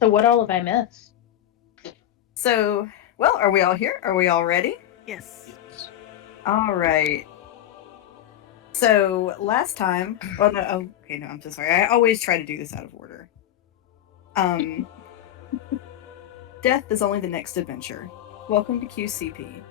So what all have I missed? So, well, are we all here? Are we all ready? Yes. All right. So last time, well, no, oh, okay, no, I'm so sorry. I always try to do this out of order. Um, Death is only the next adventure. Welcome to QCP.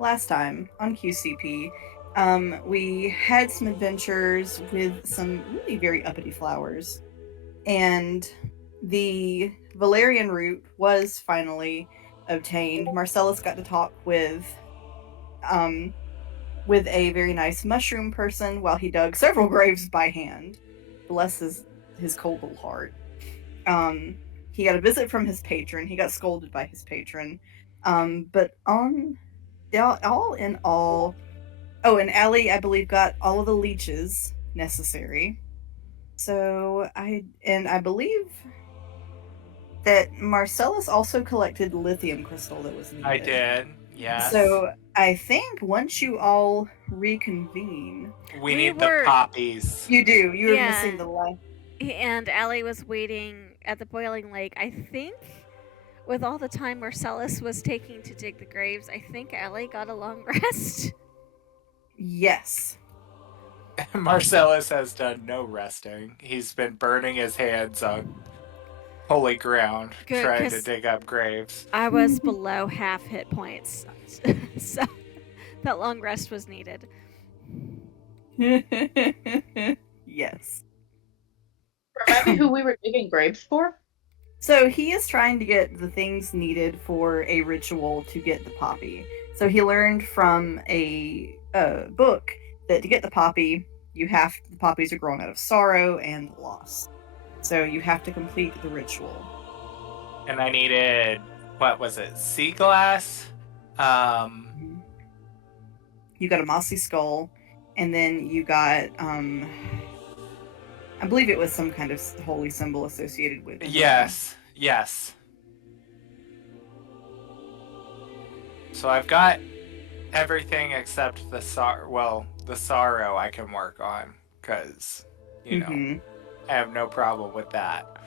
Last time on QCP, we had some adventures with some really very uppity flowers, and the Valerian root was finally obtained. Marcellus got to talk um, with a very nice mushroom person while he dug several graves by hand. Bless his cold little heart. Um, he got a visit from his patron. He got scolded by his patron. But on all in all, oh, and Allie, I believe, got all of the leeches necessary. So I believe that Marcellus also collected lithium crystal that was needed. I did, yes. So I think once you all reconvene, we need the poppies. You do. You were missing the line. And Allie was waiting at the boiling lake. I think with all the time Marcellus was taking to dig the graves, I think Allie got a long rest. Yes. Marcellus has done no resting. He's been burning his hands on holy ground, trying to dig up graves. I was below half hit points, so that long rest was needed. Yes. Remind me who we were digging graves for? So he is trying to get the things needed for a ritual to get the poppy. So he learned from a book that to get the poppy, the poppies are grown out of sorrow and loss. So you have to complete the ritual. And I needed, what was it, sea glass? You got a mossy skull, and then you got, I believe it was some kind of holy symbol associated with it. Yes. So I've got everything except the sorrow I can work on, because, you know, I have no problem with that.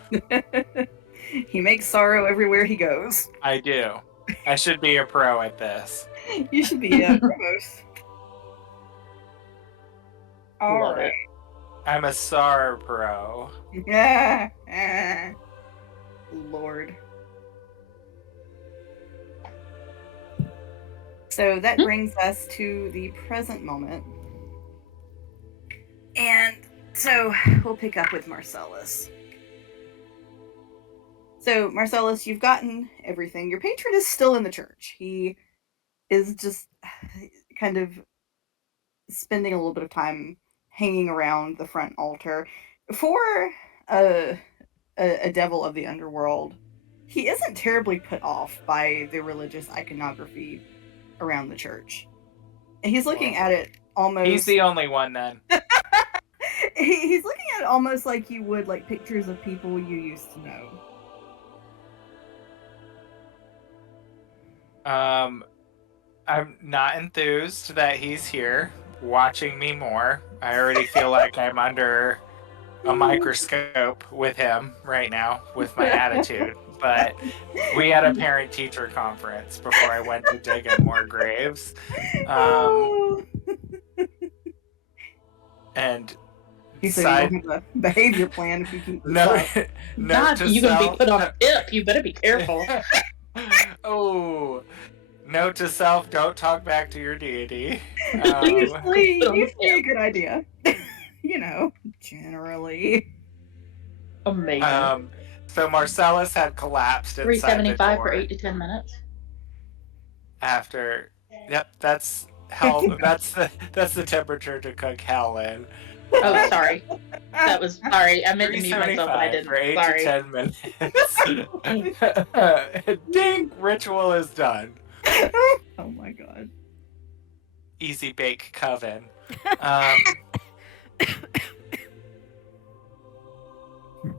He makes sorrow everywhere he goes. I do. I should be a pro at this. You should be a provost. All right. I'm a SAR pro. Lord. So that brings us to the present moment. And so we'll pick up with Marcellus. So, Marcellus, you've gotten everything. Your patron is still in the church. He is just kind of spending a little bit of time hanging around the front altar. For a devil of the underworld, he isn't terribly put off by the religious iconography around the church. He's looking at it almost... He's the only one then. He's looking at it almost like you would like pictures of people you used to know. I'm not enthused that he's here watching me more. I already feel like I'm under a microscope with him right now with my attitude. But we had a parent-teacher conference before I went to dig in more graves. And he said you don't have a behavior plan if you keep this up. God, you're going to be put on a tip. You better be careful. Oh, note to self, don't talk back to your deity. Usually a good idea. You know, generally. Amazing. So Marcellus had collapsed inside 375 the door for 8 to 10 minutes. after. Yep, that's hell. that's the temperature to cook hell in. Oh, sorry. That was sorry. I meant to mute myself, but I didn't. For 8 Sorry. to 10 minutes. Ding! Ritual is done. Oh my god. Easy bake coven.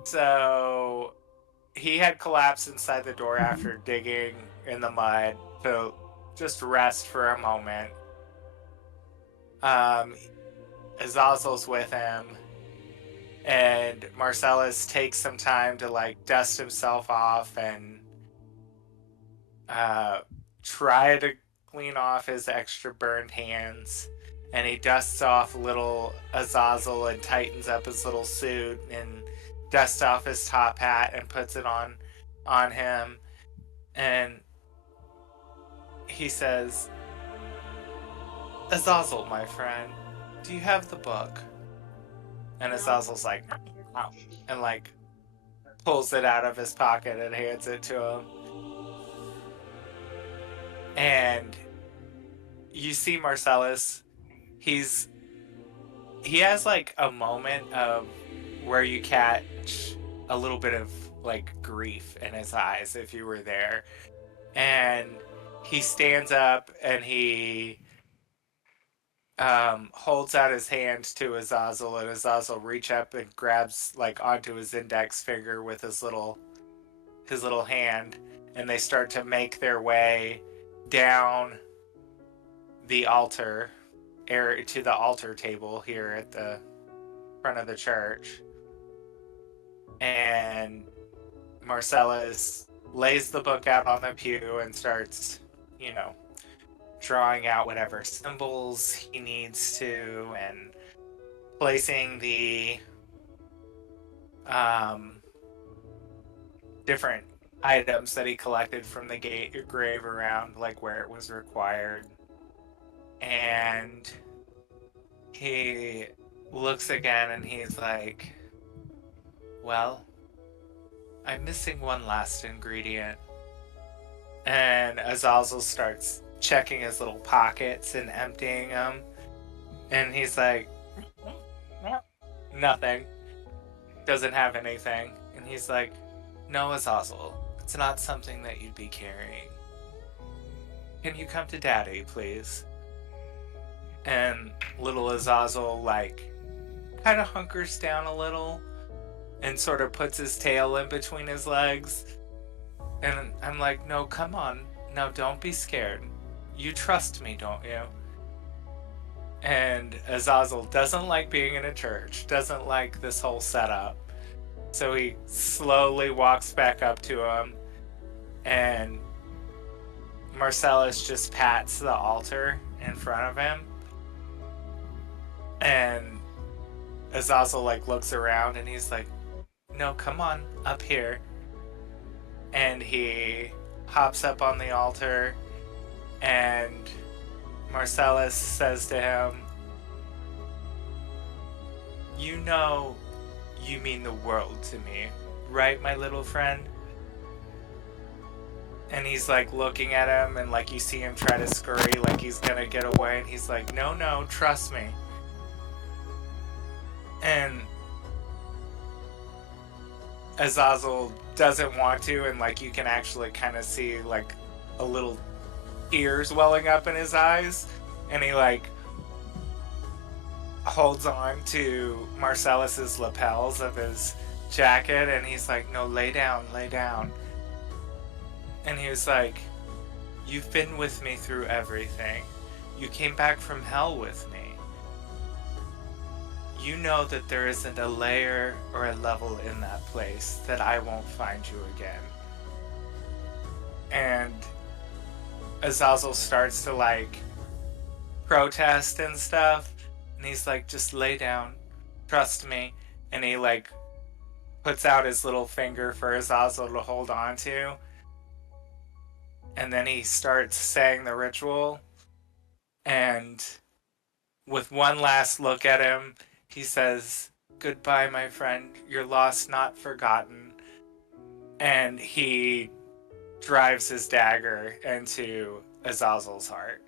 So he had collapsed inside the door after digging in the mud to just rest for a moment. Azazel's with him, and Marcellus takes some time to like dust himself off and try to clean off his extra burned hands. And he dusts off little Azazel and tightens up his little suit and dusts off his top hat and puts it on him. And he says, "Azazel, my friend, do you have the book?" And Azazel's like, "No," and like pulls it out of his pocket and hands it to him. And you see Marcellus, he has like a moment of where you catch a little bit of like grief in his eyes if you were there. And he stands up and he holds out his hand to Azazel, and Azazel reach up and grabs like onto his index finger with his little hand, and they start to make their way down the altar area to the altar table here at the front of the church. And Marcellus lays the book out on the pew and starts, drawing out whatever symbols he needs to and placing the different items that he collected from the grave around, like where it was required. And he looks again and he's like, "Well, I'm missing one last ingredient." And Azazel starts checking his little pockets and emptying them. And he's like, "Nothing. Doesn't have anything." And he's like, "No, Azazel, it's not something that you'd be carrying. Can you come to Daddy, please?" And little Azazel, kind of hunkers down a little and sort of puts his tail in between his legs. And I'm like, "No, come on. No, don't be scared. You trust me, don't you?" And Azazel doesn't like being in a church, doesn't like this whole setup. So he slowly walks back up to him, and Marcellus just pats the altar in front of him. And Azazel looks around and he's like, "No, come on, up here." And he hops up on the altar, and Marcellus says to him, "You know you mean the world to me, right, my little friend?" And he's looking at him, and you see him try to scurry like he's gonna get away, and he's like, "No, trust me." And Azazel doesn't want to, and like you can actually kind of see like a little tears welling up in his eyes, and he like holds on to Marcellus's lapels of his jacket, and he's like, no, lay down, lay down. And he was like, you've been with me through everything. You came back from hell with me. You know that there isn't a layer or a level in that place that I won't find you again. And Azazel starts to like protest and stuff, and he's like, just lay down, trust me. And he like puts out his little finger for Azazel to hold on to, and then he starts saying the ritual, and with one last look at him, he says, goodbye, my friend, you're lost, not forgotten. And he drives his dagger into Azazel's heart.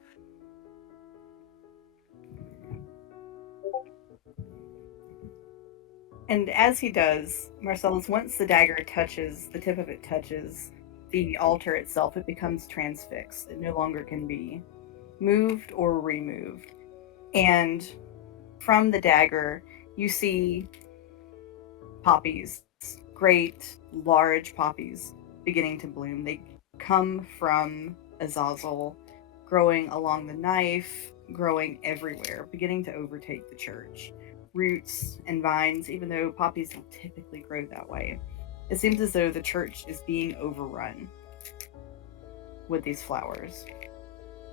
And as he does, Marcellus, once the dagger touches, the tip of it touches the altar itself, it becomes transfixed. It no longer can be moved or removed. And from the dagger, you see poppies, great, large poppies beginning to bloom. They come from Azazel, growing along the knife, growing everywhere, beginning to overtake the church. Roots and vines, even though poppies don't typically grow that way. It seems as though the church is being overrun with these flowers.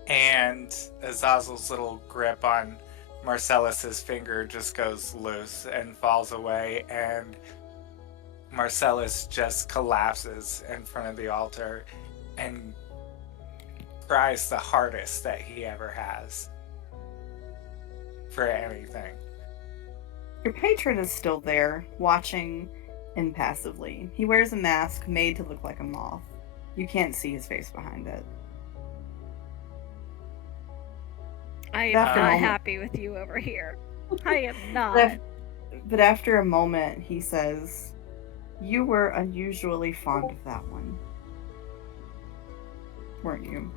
And Azazel's little grip on Marcellus's finger just goes loose and falls away, and Marcellus just collapses in front of the altar and cries the hardest that he ever has for anything. Your patron is still there, watching impassively. He wears a mask made to look like a moth. You can't see his face behind it. I am After a not moment- happy with you over here. I am not. But after a moment, he says, you were unusually fond of that one. Weren't you?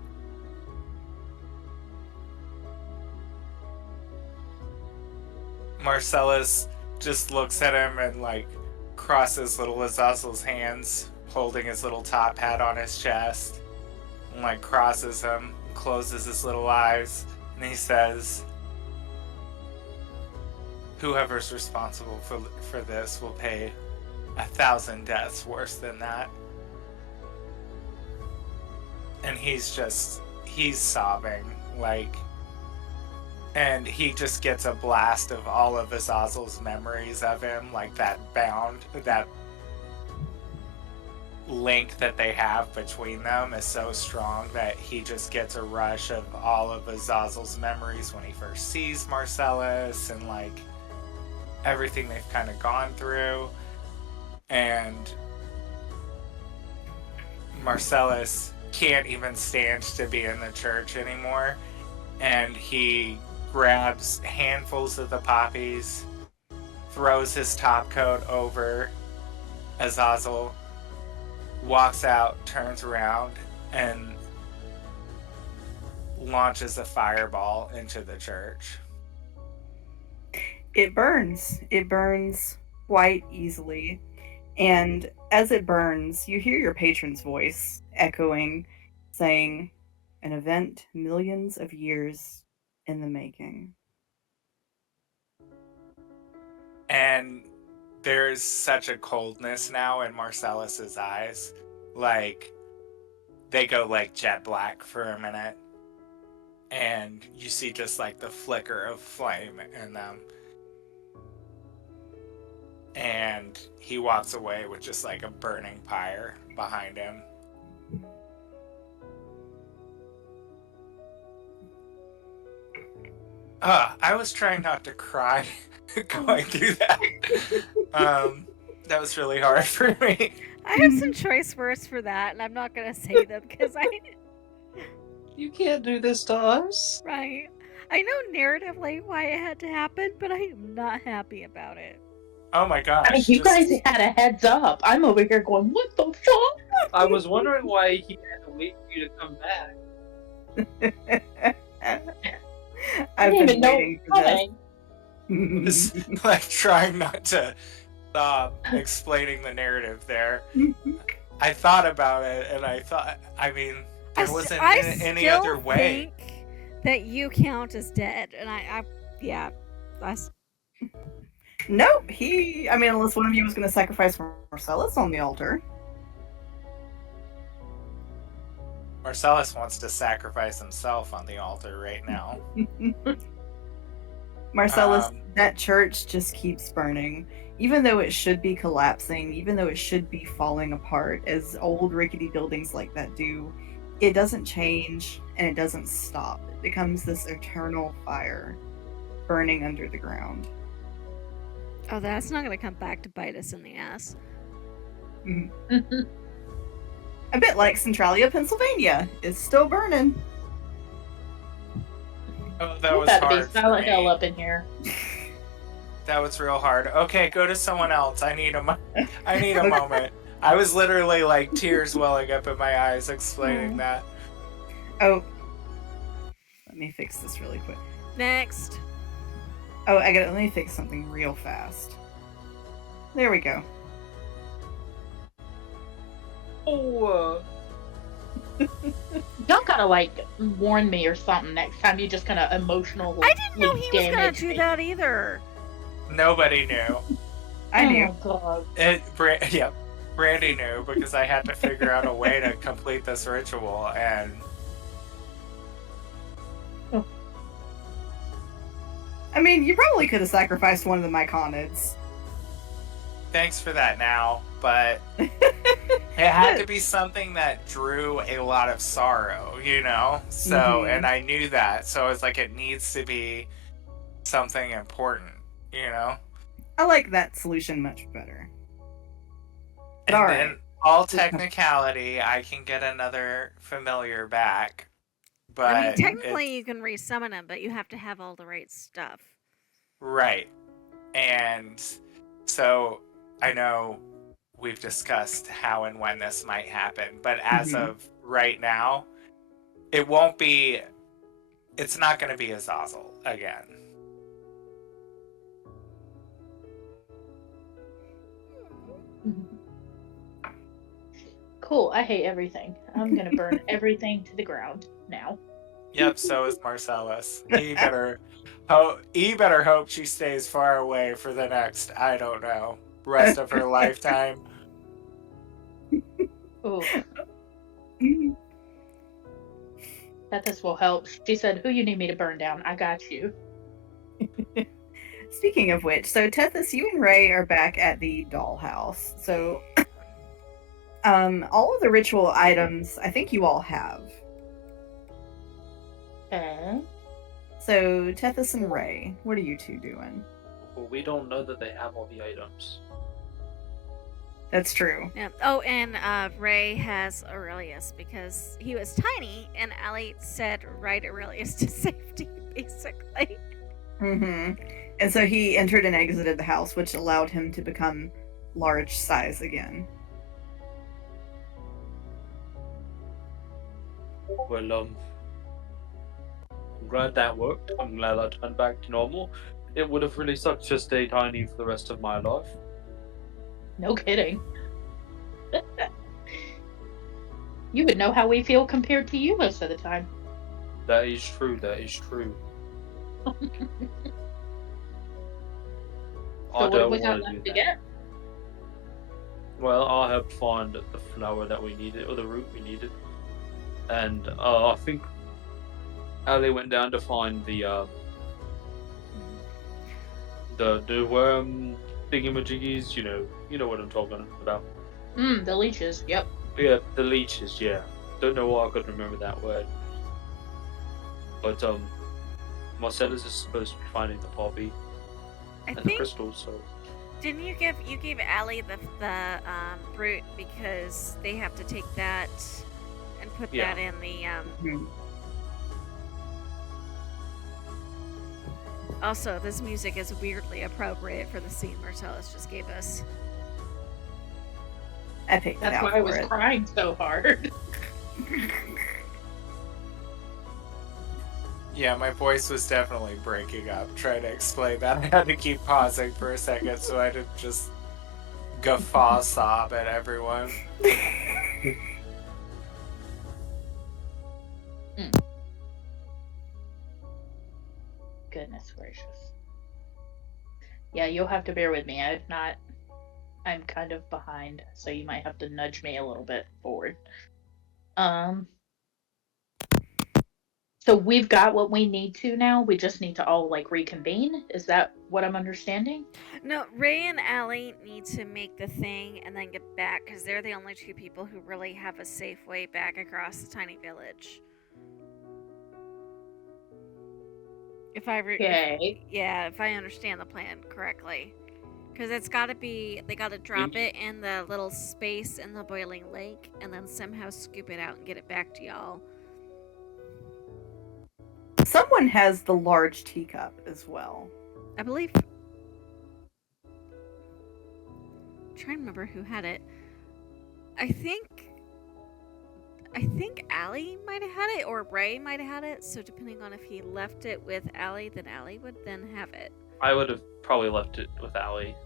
Marcellus just looks at him and like crosses little Azazel's hands, holding his little top hat on his chest, and like crosses him, closes his little eyes, and he says, whoever's responsible for this will pay 1,000 deaths worse than that. And he's sobbing, like, and he just gets a blast of all of Azazel's memories of him, like that link that they have between them is so strong that he just gets a rush of all of Azazel's memories when he first sees Marcellus, and like everything they've kind of gone through. And Marcellus can't even stand to be in the church anymore, and he grabs handfuls of the poppies, throws his top coat over Azazel, walks out, turns around, and launches a fireball into the church. It burns. It burns quite easily. And as it burns, you hear your patron's voice echoing, saying, an event millions of years in the making. And there's such a coldness now in Marcellus's eyes. Like, they go like jet black for a minute. And you see just like the flicker of flame in them. And he walks away with just like a burning pyre behind him. I was trying not to cry going through that. That was really hard for me. I have some choice words for that, and I'm not gonna say them because You can't do this to us. right. I know narratively why it had to happen, but I am not happy about it. Oh my gosh. I mean, you guys had a heads up. I'm over here going, what the fuck? I was wondering why he had to wait for you to come back. I've didn't been even know waiting it was for this. Just, like trying not to stop explaining the narrative there. I thought about it, and I mean, there wasn't any other way. Think that you count as dead, and Nope, I mean, unless one of you was going to sacrifice Marcellus on the altar. Marcellus wants to sacrifice himself on the altar right now. Marcellus, that church just keeps burning. Even though it should be collapsing, even though it should be falling apart, as old rickety buildings like that do, it doesn't change and it doesn't stop. It becomes this eternal fire burning under the ground. Oh, that's not going to come back to bite us in the ass. A bit like Centralia, Pennsylvania. It's still burning. Oh, that You was about to hard be for silent me. hell up in here. That was real hard. Okay, go to someone else. I need a moment. I was literally like tears welling up in my eyes explaining that. Oh, let me fix this really quick. Next. Oh, let me fix something real fast. There we go. Oh, Y'all gotta like warn me or something next time you just kind of emotional. I didn't know he was going damage to do me. that either. Nobody knew. I knew. Oh, God. Brandy knew because I had to figure out a way to complete this ritual, and I mean, you probably could have sacrificed one of the Myconids. thanks for that now, but it had to be something that drew a lot of sorrow, you know? So, and I knew that, so it's like it needs to be something important, you know? I like that solution much better. And All then, right. all technicality, I can get another familiar back. But I mean, technically you can resummon him, but you have to have all the right stuff. Right. And so I know we've discussed how and when this might happen, but as of right now, it's not going to be Azazel again. Cool. I hate everything. I'm gonna burn everything to the ground now. Yep, so is Marcellus. He better hope she stays far away for the next, I don't know, rest of her lifetime. Ooh. That this will help. She said, "Who you need me to burn down? I got you." Speaking of which, so Tethys, you and Ray are back at the dollhouse. So, all of the ritual items, I think you all have. Okay. So, Tethys and Ray, what are you two doing? well, we don't know that they have all the items. That's true. Yeah. Oh, and Ray has Aurelius because he was tiny, and Allie said ride Aurelius to safety, basically. And so he entered and exited the house, which allowed him to become large size again. Well, I'm glad that worked. I'm glad I turned back to normal. It would have really sucked to stay tiny for the rest of my life. No kidding. You would know how we feel compared to you most of the time. That is true. That is true. So I what have don't we got want to left do to that. get? Well, I helped find the flower that we needed, or the root we needed, and I think Ali went down to find the worm thingamajiggies. You know what I'm talking about. The leeches. Yep. Yeah, the leeches. Yeah, don't know why I couldn't remember that word. But Marcellus is supposed to be finding the poppy I and the think crystals. So didn't you give Allie the root because they have to take that and put Yeah. that in the Also, this music is weirdly appropriate for the scene Marcellus just gave us. I picked it That's out why I for was it. crying so hard. Yeah, my voice was definitely breaking up trying to explain that. I had to keep pausing for a second so I didn't just guffaw sob at everyone. Goodness gracious. Yeah, you'll have to bear with me. I'm kind of behind, so you might have to nudge me a little bit forward. So we've got what we need to now. We just need to all like reconvene. Is that what I'm understanding? No, Ray and Allie need to make the thing and then get back because they're the only two people who really have a safe way back across the tiny village. If I understand the plan correctly, because it's got to be they got to drop it in the little space in the boiling lake and then somehow scoop it out and get it back to y'all. Someone has the large teacup as well. I believe. I'm trying to remember who had it. I think Allie might have had it, or Ray might have had it. So depending on if he left it with Allie, then Allie would then have it. I would have probably left it with Allie.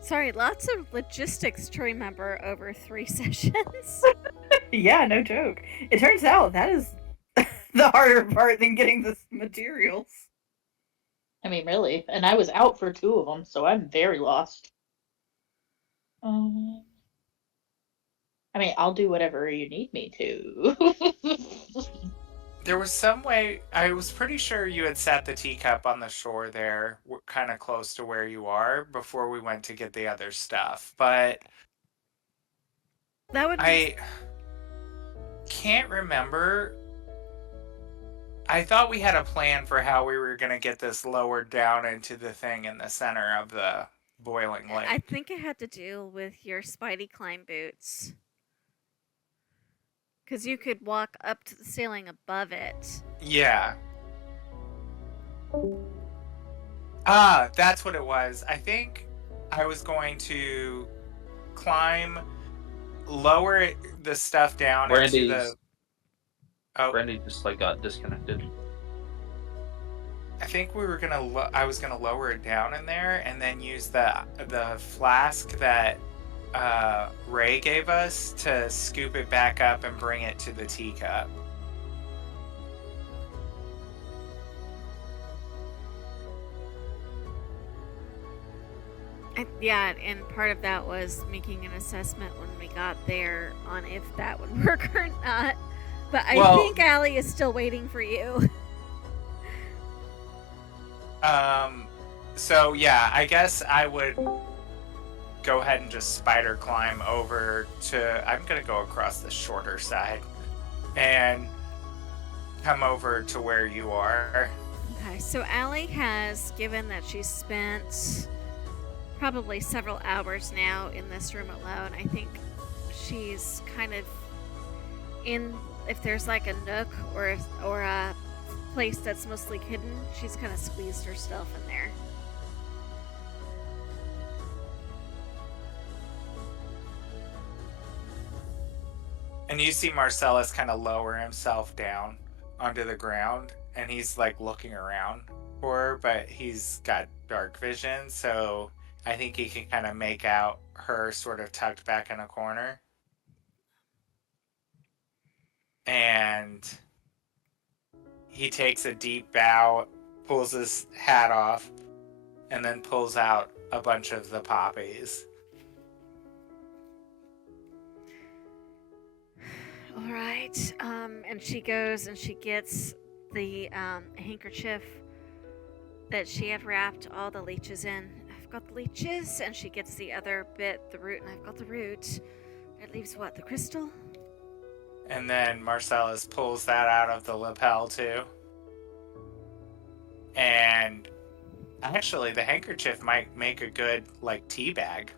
Sorry, lots of logistics to remember over 3 sessions. Yeah, no joke. It turns out that is the harder part than getting the materials. I mean, really. And I was out for 2 of them, so I'm very lost. I mean, I'll do whatever you need me to. There was some way, I was pretty sure you had set the teacup on the shore there, kind of close to where you are, before we went to get the other stuff. But That would be... I can't remember. I thought we had a plan for how we were going to get this lowered down into the thing in the center of the boiling lake. I think it had to do with your Spidey climb boots. Because you could walk up to the ceiling above it. Yeah. That's what it was. I think I was going to climb, lower the stuff down into the... Brandy just got disconnected. I think we were I was gonna lower it down in there and then use the flask that Ray gave us to scoop it back up and bring it to the teacup. Yeah, and part of that was making an assessment when we got there on if that would work or not. But I think Allie is still waiting for you. So yeah, I guess I would go ahead and just spider climb over to... I'm gonna go across the shorter side and come over to where you are. Okay, so Allie has, given that she's spent probably several hours now in this room alone, I think she's kind of in... If there's like a nook or a place that's mostly hidden, she's kind of squeezed herself in there. And you see Marcellus kind of lower himself down onto the ground, and he's like looking around for her, but he's got dark vision, so I think he can kind of make out her sort of tucked back in a corner. And he takes a deep bow, pulls his hat off, and then pulls out a bunch of the poppies. All right. And she goes and she gets the handkerchief that she had wrapped all the leeches in. I've got the leeches, and she gets the other bit, the root, and I've got the root. That leaves what? The crystal? And then Marcellus pulls that out of the lapel too. And actually, the handkerchief might make a good, like, tea bag.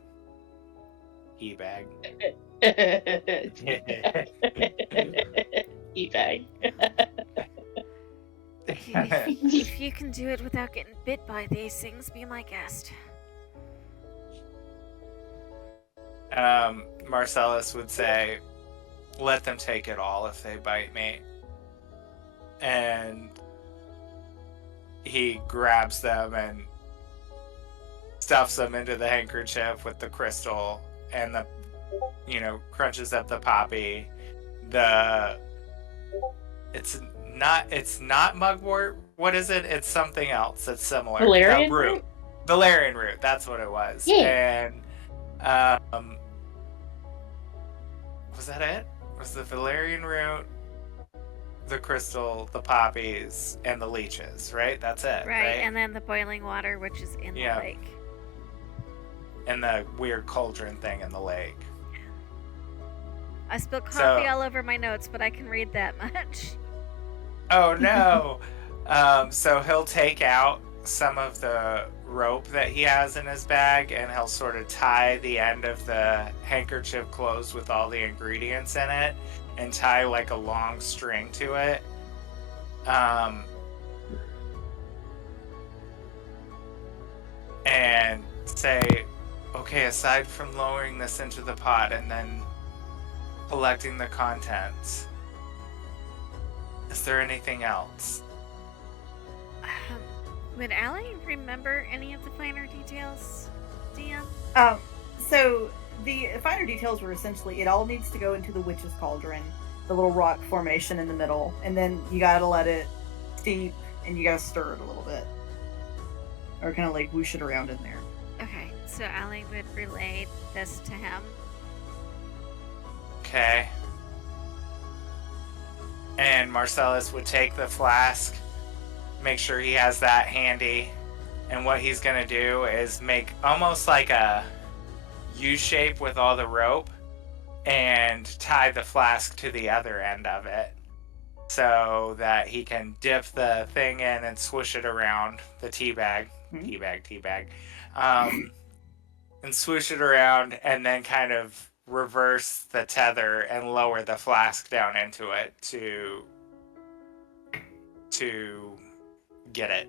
Teabag. If you can do it without getting bit by these things, be my guest. Marcellus would say, let them take it all if they bite me. And he grabs them and stuffs them into the handkerchief with the crystal and the, crunches up the poppy. It's not mugwort. What is it? It's something else that's similar. Valerian root. Valerian root. That's what it was. Yeah. And was that it? Was the Valerian root, the crystal, the poppies, and the leeches, right? That's it, right? And then the boiling water, which is in the lake. And the weird cauldron thing in the lake. I spilled coffee all over my notes, but I can read that much. Oh no! So he'll take out some of the rope that he has in his bag, and he'll sort of tie the end of the handkerchief closed with all the ingredients in it, and tie like a long string to it. And say, okay, aside from lowering this into the pot and then collecting the contents, is there anything else? Would Allie remember any of the finer details, DM? So the finer details were essentially it all needs to go into the witch's cauldron, the little rock formation in the middle, and then you gotta let it steep and you gotta stir it a little bit. Or kind of like whoosh it around in there. Okay, so Allie would relay this to him. Okay. And Marcellus would take the flask, make sure he has that handy, and what he's gonna do is make almost like a U shape with all the rope and tie the flask to the other end of it so that he can dip the thing in and swoosh it around the teabag, and swoosh it around and then kind of reverse the tether and lower the flask down into it to get it.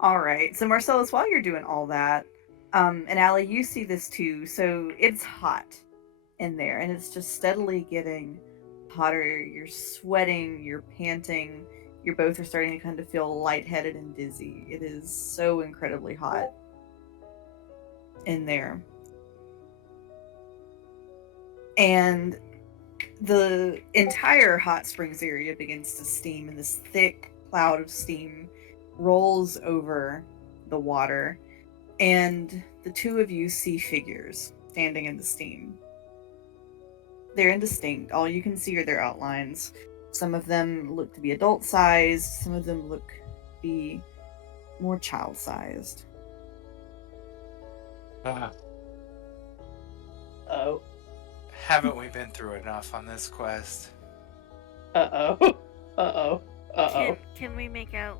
All right. So Marcellus, while you're doing all that, and Allie, you see this too. So it's hot in there, and it's just steadily getting hotter. You're sweating, you're panting. You both are starting to kind of feel lightheaded and dizzy. It is so incredibly hot in there. And the entire hot springs area begins to steam, and this thick cloud of steam rolls over the water, and the two of you see figures standing in the steam. They're indistinct. All you can see are their outlines. Some of them look to be adult-sized. Some of them look to be more child-sized. Oh. Haven't we been through enough on this quest? Uh-oh. Uh-oh. Uh-oh. Can we make out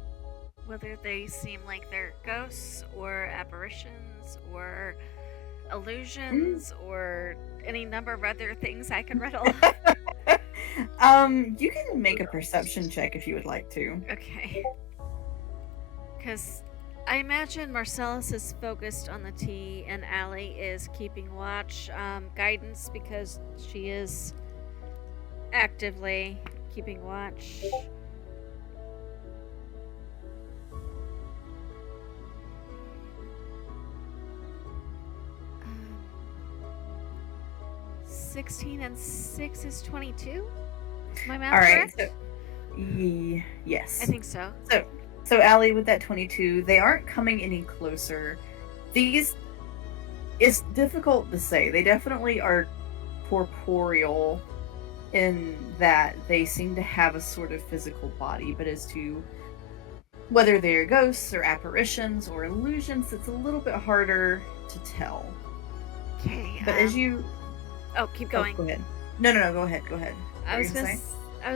whether they seem like they're ghosts or apparitions or illusions or any number of other things I can riddle? You can make a perception check if you would like to. Okay. Because I imagine Marcellus is focused on the tea and Allie is keeping watch. Guidance, because she is actively keeping watch. 16 and 6 is 22? Is my math correct? So, yes. I think so. So Allie, with that 22, they aren't coming any closer. These, it's difficult to say. They definitely are corporeal in that they seem to have a sort of physical body, but as to whether they're ghosts or apparitions or illusions, it's a little bit harder to tell. Okay. But as you... Oh, keep going. Go ahead. No, go ahead. I was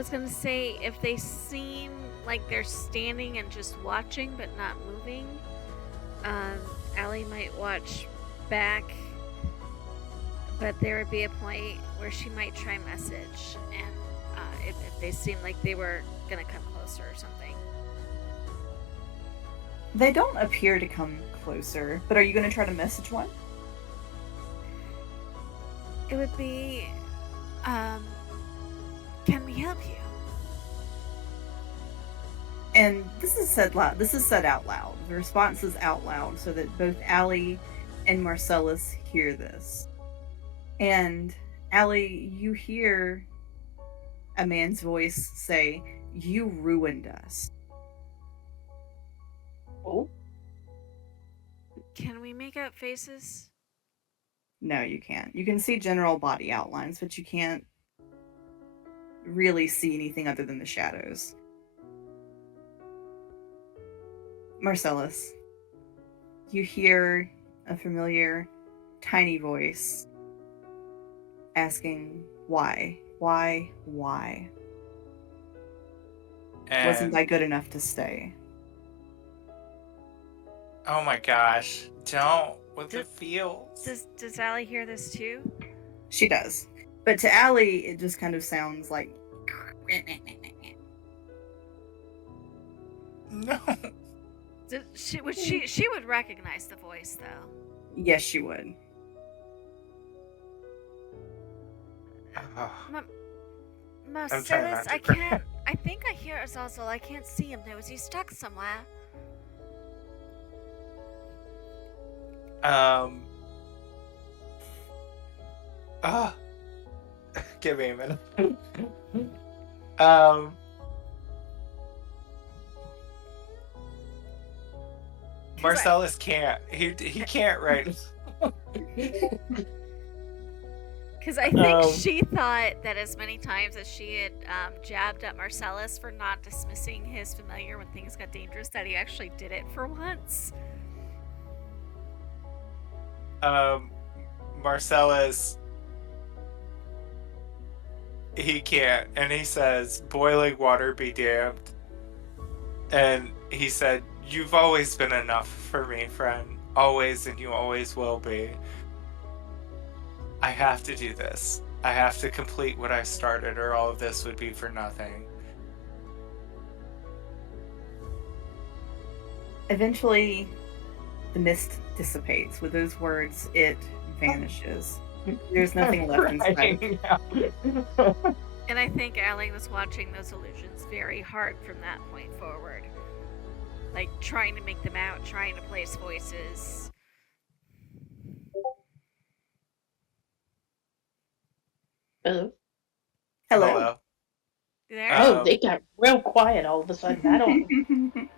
gonna say, if they seem like they're standing and just watching but not moving, Allie might watch back But there would be a point where she might try message, and if they seemed like they were gonna come closer or something. They don't appear to come closer, but are you going to try to message one? It would be, can we help you? And this is said loud. This is said out loud. The response is out loud so that both Allie and Marcellus hear this. And Allie, you hear a man's voice say, "You ruined us." Oh, Can we make out faces? No, you can't. You can see general body outlines, but you can't really see anything other than the shadows. Marcellus, you hear a familiar, tiny voice asking, "Why? Why? Why? And Wasn't I good enough to stay?" oh my gosh, don't with the feels. Does Allie hear this too? She does. But to Allie, it just kind of sounds like... No. She would recognize the voice though. Yes, she would. Marcellus, not to I cry. can't. I think I hear Azazel. I can't see him though. Is he stuck somewhere? Give me a minute. Marcellus can't. He can't right. Because I think she thought that as many times as she had jabbed at Marcellus for not dismissing his familiar when things got dangerous, that he actually did it for once. Marcellus, he can't, and he says, "Boiling water be damned." And he said, "You've always been enough for me, friend. Always, and you always will be. I have to do this. I have to complete what I started, or all of this would be for nothing." Eventually, the mist dissipates. With those words, it vanishes. There's nothing left inside. And I think Allie was watching those illusions very hard from that point forward. Like, trying to make them out, trying to place voices. hello. Hello. You there? Oh. They got real quiet all of a sudden. I don't.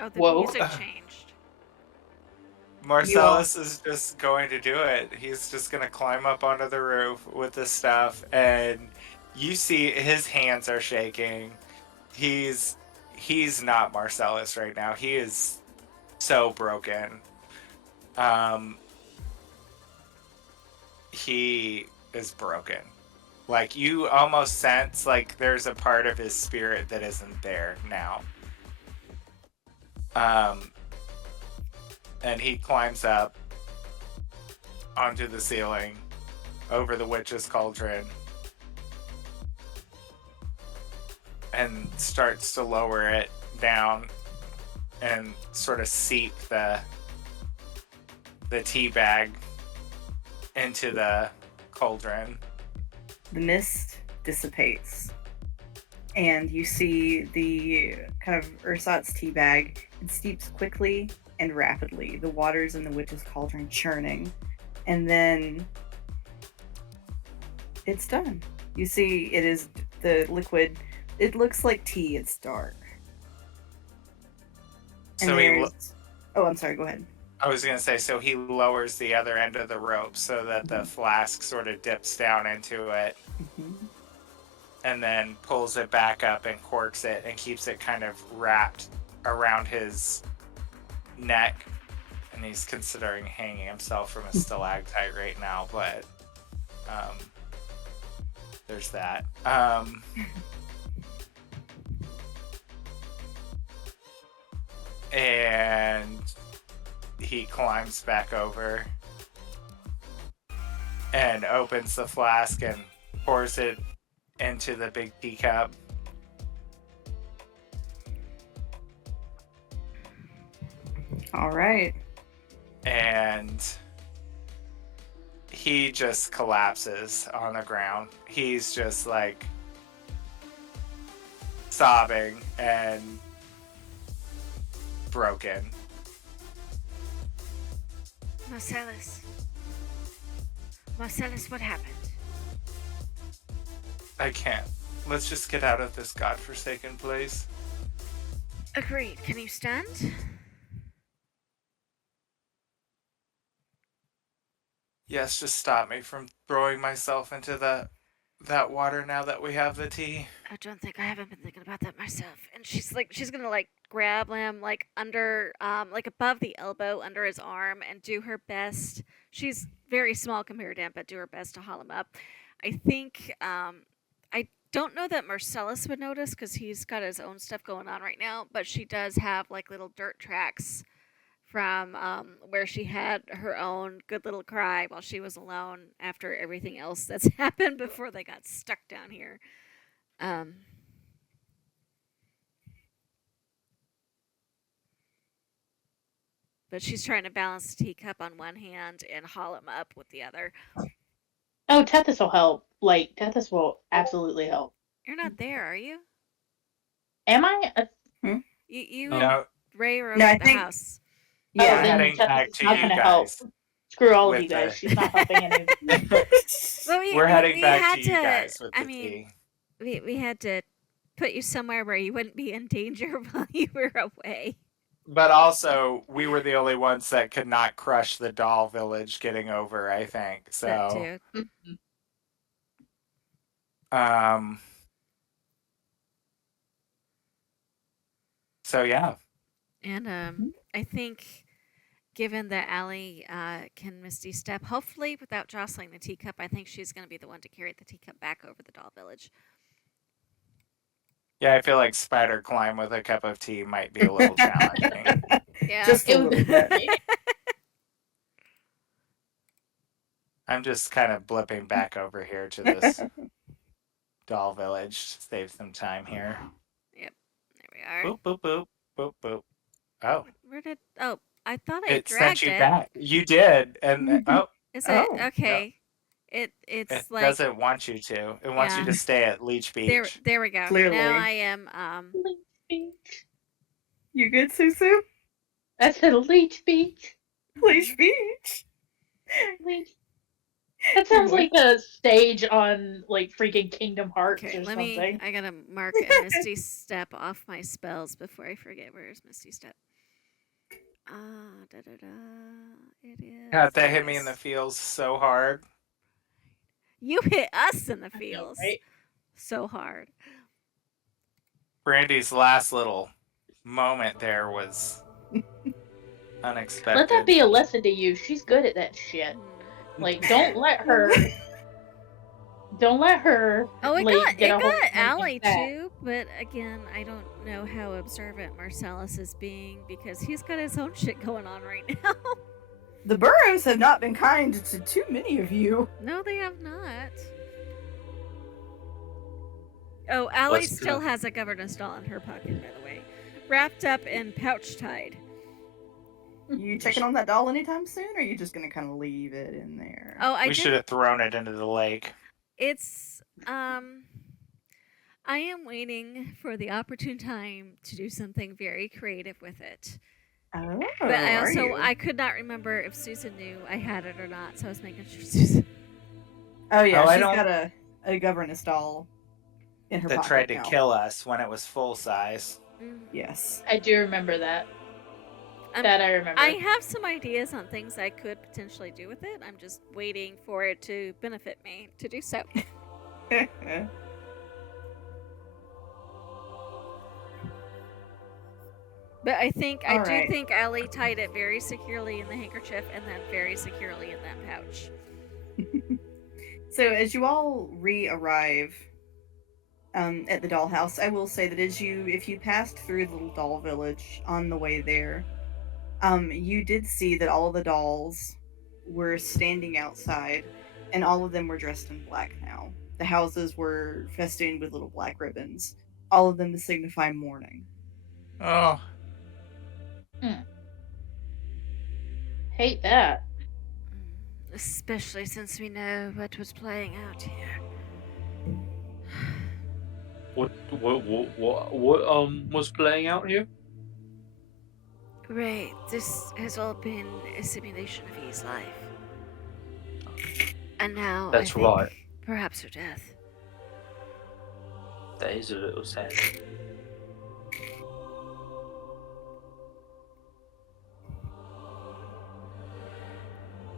Oh, the Whoa. music changed. Marcellus is just going to do it. He's just going to climb up onto the roof with the stuff, and you see his hands are shaking. He's not Marcellus right now. He is so broken. He is broken. Like, you almost sense like there's a part of his spirit that isn't there now. And he climbs up onto the ceiling over the witch's cauldron and starts to lower it down and sort of seep the tea bag into the cauldron. The mist dissipates, and you see the kind of ersatz tea bag. It steeps quickly and rapidly, the waters in the witch's cauldron churning, and then it's done. You see it is the liquid. It looks like tea. It's dark. And So oh, I'm sorry, go ahead. I was going to say, so he lowers the other end of the rope so that the flask sort of dips down into it, and then pulls it back up and corks it and keeps it kind of wrapped around his neck. And he's considering hanging himself from a stalactite right now, but there's that. And he climbs back over and opens the flask and pours it into the big teacup. All right. And he just collapses on the ground. He's just like sobbing and broken. Marcellus. Marcellus, what happened? I can't. Let's just get out of this godforsaken place. Agreed. Can you stand? Yes, just stop me from throwing myself into that water now that we have the tea. I don't think I haven't been thinking about that myself. And she's gonna like grab him like under like above the elbow under his arm and do her best. She's very small compared to him, but do her best to haul him up. I think I don't know that Marcellus would notice because he's got his own stuff going on right now, but she does have like little dirt tracks from where she had her own good little cry while she was alone after everything else that's happened before they got stuck down here. But she's trying to balance the teacup on one hand and haul him up with the other. Oh, Tethys will help. Like, Tethys will absolutely help. You're not there, are you? Am I? You No. and Ray are over No, I at the think- house. We're Yeah. then heading Tethys back is to not you gonna help. guys. Screw all of with you guys. the- She's not helping any. Well, We're heading we back had to you guys with I the mean, tea. we had to put you somewhere where you wouldn't be in danger while you were away. But also, we were the only ones that could not crush the doll village getting over, I think. That So, too. so yeah. And I think, given that Allie can Misty Step, hopefully without jostling the teacup, I think she's going to be the one to carry the teacup back over the doll village. Yeah, I feel like spider climb with a cup of tea might be a little challenging. Yeah. Just a It would little bit. I'm just kind of blipping back over here to this doll village to save some time here. There we are. Boop, boop, boop, boop, boop. Oh, Where did? Oh, I thought I it dragged sent you it. back. You did, and oh, Is Oh, it okay? It's it like doesn't want you to. It wants you Yeah. to stay at Leech Beach. there we go. Clearly. Now I am You good, Susu? I said Leech Beach. Leech Beach. Leech. That sounds like a stage on like freaking Kingdom Hearts okay. or Let something. me. I gotta mark a Misty Step off my spells before I forget. Where's Misty Step? It is. God, that there hit it me in the is. feels so hard. You hit us in the I know, feels right? so hard. Brandy's last little moment there was unexpected. Let that be a lesson to you. She's good at that shit. Like, don't let her. Don't let her. Oh, it like, got a hold of Allie anything back. too, but again, I don't know how observant Marcellus is being because he's got his own shit going on right now. The Burrows have not been kind to too many of you. No, they have not. Oh, Allie What's still the- has a governess doll in her pocket, by the way, wrapped up and pouch tied. You checking on that doll anytime soon, or are you just gonna kind of leave it in there? Oh, I We should did. have thrown it into the lake. It's I am waiting for the opportune time to do something very creative with it. Oh, But I are also you? I could not remember if Susan knew I had it or not, so I was making sure Susan. Oh yeah, Oh, I she's don't- got a governess doll in her That pocket tried to now. kill us when it was full size. Yes. I do remember that. Um, That I remember. I have some ideas on things I could potentially do with it. I'm just waiting for it to benefit me to do so. But I think I All do right. think Allie tied it very securely in the handkerchief and then very securely in that pouch. So as you all re-arrive at the dollhouse, I will say that if you passed through the little doll village on the way there, you did see that all of the dolls were standing outside, and all of them were dressed in black now. The houses were festooned with little black ribbons, all of them to signify mourning. Oh, Hate that. Especially since we know what was playing out here. What was playing out here? Right, this has all been a simulation of E's life. And now That's I think right. perhaps her death. That is a little sad.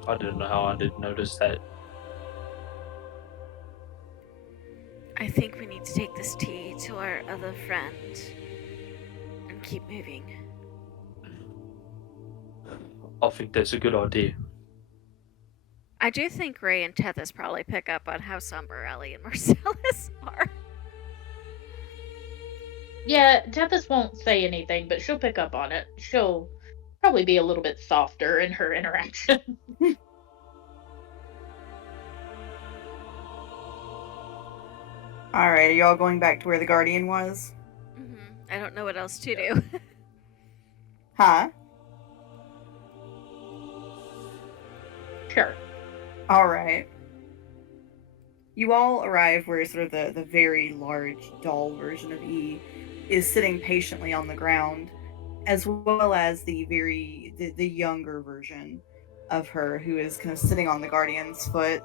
I didn't know how I didn't notice that. I think we need to take this tea to our other friend and keep moving. I think that's a good idea. I do think Ray and Tethys probably pick up on how somber Ellie and Marcellus are. Yeah, Tethys won't say anything, but she'll pick up on it. She'll probably be a little bit softer in her interaction. Alright, are y'all going back to where the Guardian was? I don't know what else to do. Huh? Sure. Alright. You all arrive where sort of the very large doll version of E is sitting patiently on the ground, as well as the younger version of her who is kind of sitting on the Guardian's foot.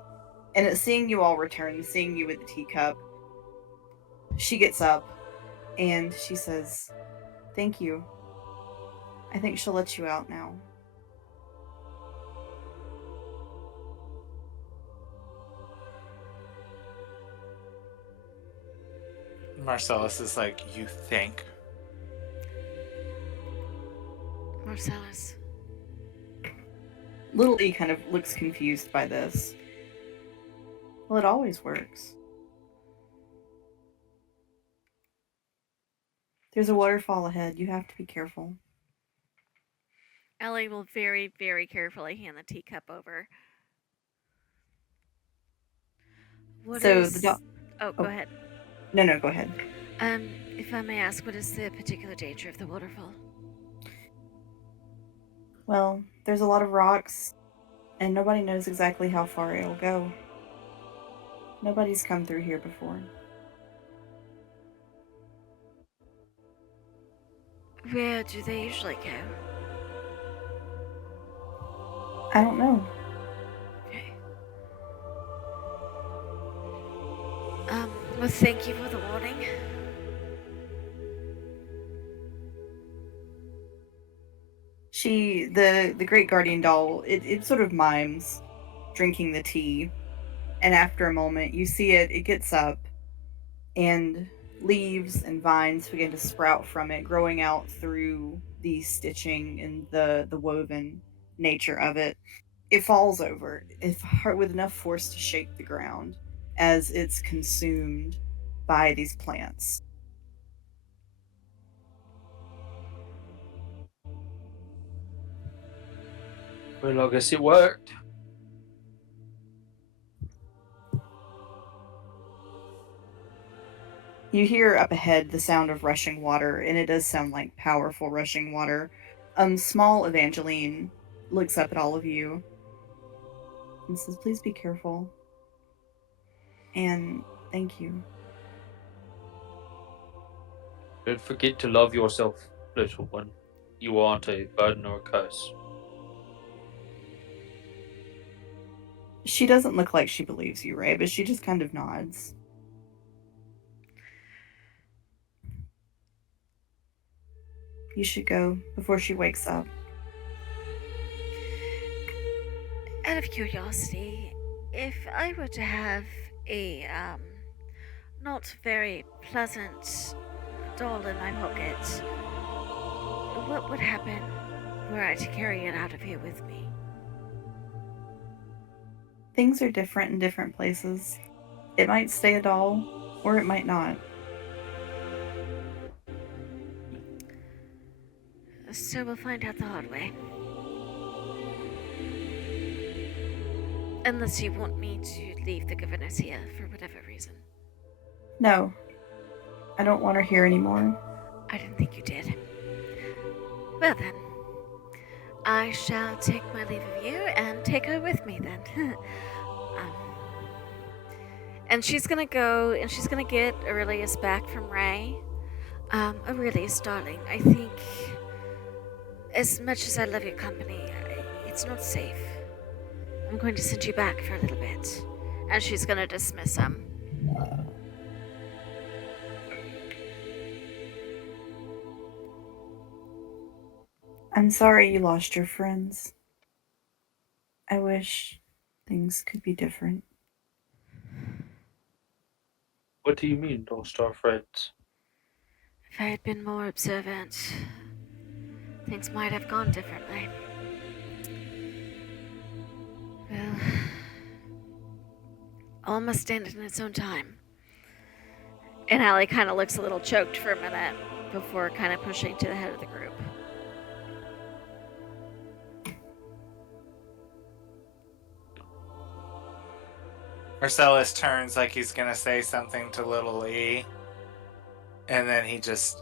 And at seeing you all return, seeing you with the teacup, she gets up and she says, "Thank you. I think she'll let you out now." Marcellus is like, you think? Marcellus. Little E kind of looks confused by this. Well, it always works. There's a waterfall ahead. You have to be careful. Ellie will very, very carefully hand the teacup over. What So is... the Oh, go ahead. No, go ahead. If I may ask, what is the particular danger of the waterfall? Well, there's a lot of rocks, and nobody knows exactly how far it'll go. Nobody's come through here before. Where do they usually go? I don't know. Okay. Well, thank you for the warning. The Great Guardian doll, it sort of mimes drinking the tea, and after a moment, you see it gets up, and leaves and vines begin to sprout from it, growing out through the stitching and the woven nature of it. It falls over with enough force to shake the ground as it's consumed by these plants. Well, I guess it worked. You hear up ahead the sound of rushing water, and it does sound like powerful rushing water. Small Evangeline looks up at all of you and says, "Please be careful. And thank you." Don't forget to love yourself, little one. You aren't a burden or a curse. She doesn't look like she believes you, right? But she just kind of nods. You should go before she wakes up. Out of curiosity, if I were to have a, not very pleasant doll in my pocket, what would happen were I to carry it out of here with me? Things are different in different places. It might stay a doll, or it might not. So we'll find out the hard way. Unless you want me to leave the governess here for whatever reason. No, I don't want her here anymore. I didn't think you did. Well then, I shall take my leave of you and take her with me then. And she's gonna go and she's gonna get Aurelius back from Ray. Aurelius, darling, I think as much as I love your company, it's not safe. I'm going to send you back for a little bit. And she's gonna dismiss him. I'm sorry you lost your friends. I wish things could be different. What do you mean, lost our friends? If I had been more observant, things might have gone differently. Well, all must end in its own time. And Allie kind of looks a little choked for a minute before kind of pushing to the head of the group. Marcellus turns like he's gonna say something to little E, and then he just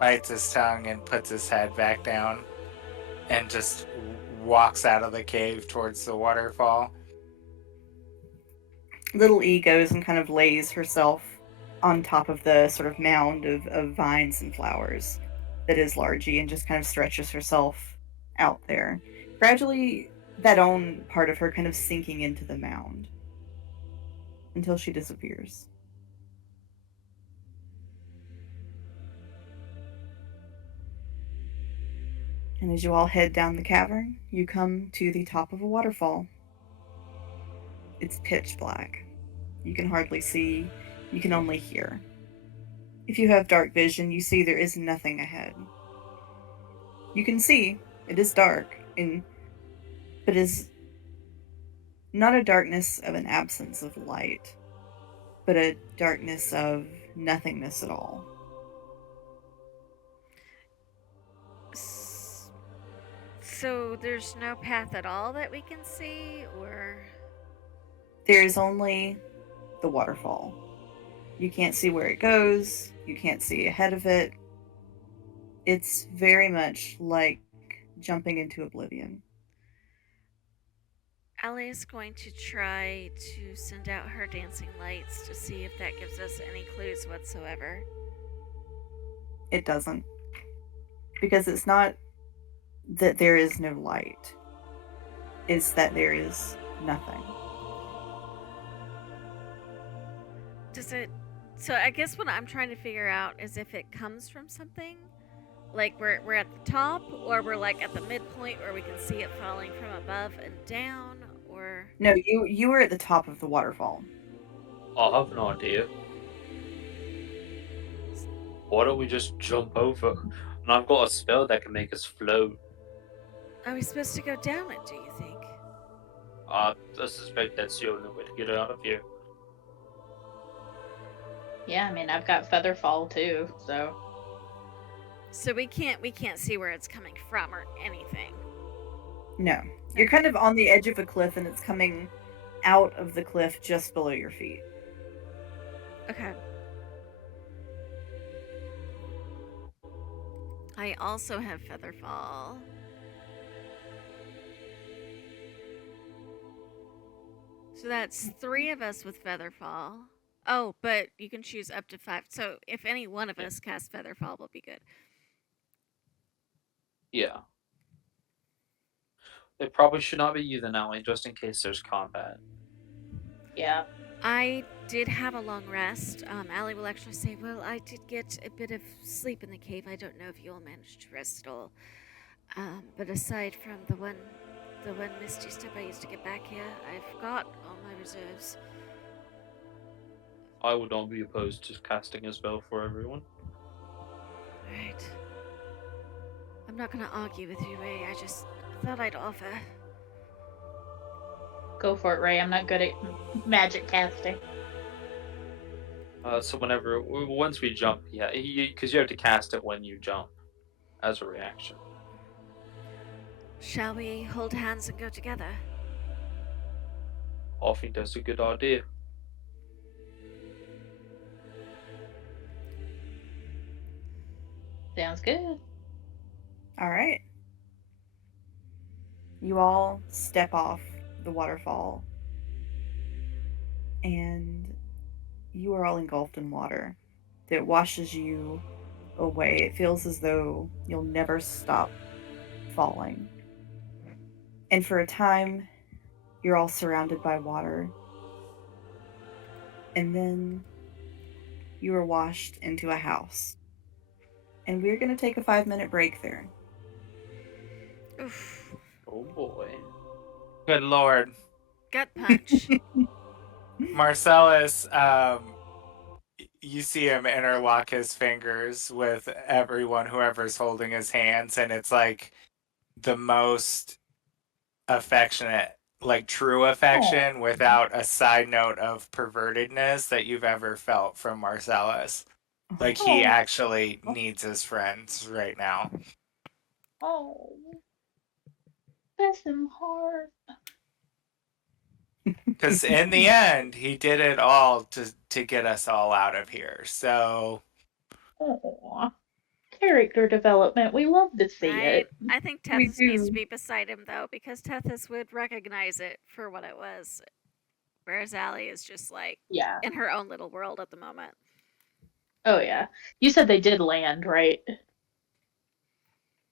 bites his tongue and puts his head back down and just walks out of the cave towards the waterfall. Little E goes and kind of lays herself on top of the sort of mound of vines and flowers that is Largy and just kind of stretches herself out there. Gradually, that own part of her kind of sinking into the mound until she disappears. And as you all head down the cavern, you come to the top of a waterfall. It's pitch black. You can hardly see, you can only hear. If you have dark vision, you see there is nothing ahead. You can see, it is dark, but is not a darkness of an absence of light, but a darkness of nothingness at all. So there's no path at all that we can see, or? There is only the waterfall. You can't see where it goes. You can't see ahead of it. It's very much like jumping into oblivion. Allie is going to try to send out her dancing lights to see if that gives us any clues whatsoever. It doesn't. Because it's not that there is no light. It's that there is nothing. Does it... So I guess what I'm trying to figure out is if it comes from something. Like we're at the top, or we're like at the midpoint where we can see it falling from above and down, or... No, you were at the top of the waterfall. I have no idea. Why don't we just jump over? And I've got a spell that can make us float. Are we supposed to go down it, do you think? I suspect that's the only way to get out of here. Yeah, I mean, I've got Featherfall too, so. So we can't see where it's coming from or anything. No. You're kind of on the edge of a cliff and it's coming out of the cliff just below your feet. Okay. I also have Featherfall. So that's 3 of us with Featherfall. Oh, but you can choose up to 5. So if any one of us cast Featherfall, will be good. Yeah. It probably should not be you then, Allie, just in case there's combat. Yeah. I did have a long rest. Allie will actually say, well, I did get a bit of sleep in the cave. I don't know if you'll manage to rest at all. But aside from the one misty step I used to get back here, I've got all my reserves. I would not be opposed to casting a spell for everyone. Right. I'm not gonna argue with you, Ray. I just thought I'd offer. Go for it, Ray. I'm not good at magic casting. So once we jump, yeah, because you have to cast it when you jump, as a reaction. Shall we hold hands and go together? I think that's a good idea. Sounds good. All right. You all step off the waterfall, and you are all engulfed in water that washes you away. It feels as though you'll never stop falling. And for a time, you're all surrounded by water. And then you are washed into a house. And we're going to take a 5-minute break there. Oof. Oh boy. Good lord. Gut punch. Marcellus, you see him interlock his fingers with everyone, whoever's holding his hands, and it's like the most affectionate, like true affection without a side note of pervertedness that you've ever felt from Marcellus. Like he actually needs his friends right now. Oh, bless him heart. Because in the end, he did it all to get us all out of here. So, Aw. Character development. We love to see Right? it. I think We Tethys needs do. to be beside him though, because Tethys would recognize it for what it was. Whereas Allie is just like Yeah. in her own little world at the moment. Oh, yeah. You said they did land, right?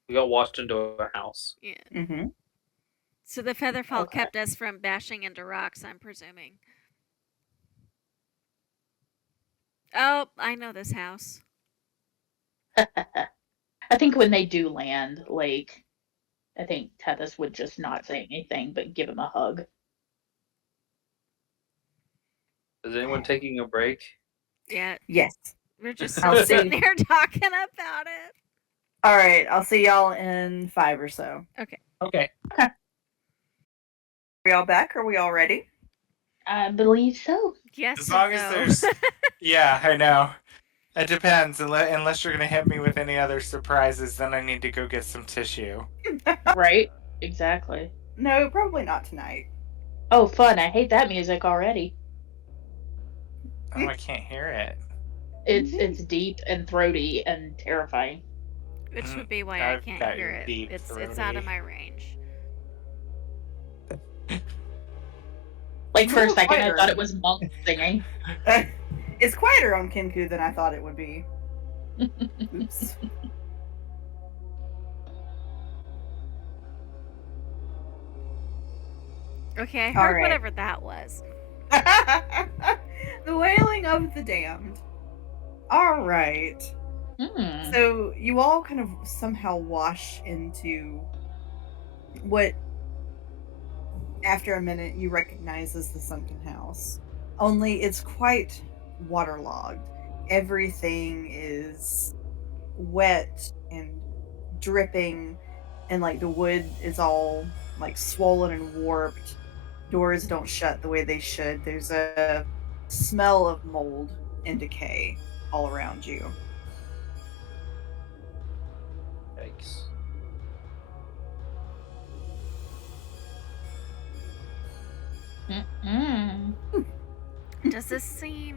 We got washed into a house. Yeah. Mm-hmm. So the featherfall Okay. kept us from bashing into rocks, I'm presuming. Oh, I know this house. I think when they do land, like, I think Tethys would just not say anything, but give him a hug. Is anyone taking a break? Yeah, Yes. we're just I'll still see. sitting here talking about it. All right. I'll see y'all in 5 or so. okay. Are we all back? Are we all ready? I believe so. Yes, As and long as no. there's. Yeah, I know. It depends. Unless you're going to hit me with any other surprises, then I need to go get some tissue. Right? Exactly. No, probably not tonight. Oh, fun. I hate that music already. Oh, I can't hear it. It's deep and throaty and terrifying. Which would be why I I've can't got hear it. deep It's out of throaty. my range. Like, for a Little second, I quieter. thought it was monks singing. It's quieter on Kinku than I thought it would be. Oops. Okay, I All heard right. whatever that was. The wailing of the damned. All right. Hmm. So you all kind of somehow wash into what, after a minute, you recognize as the sunken house. Only it's quite waterlogged. Everything is wet and dripping, and like the wood is all like swollen and warped. Doors don't shut the way they should. There's a smell of mold and decay all around you. Yikes. Mm-mm. Does this seem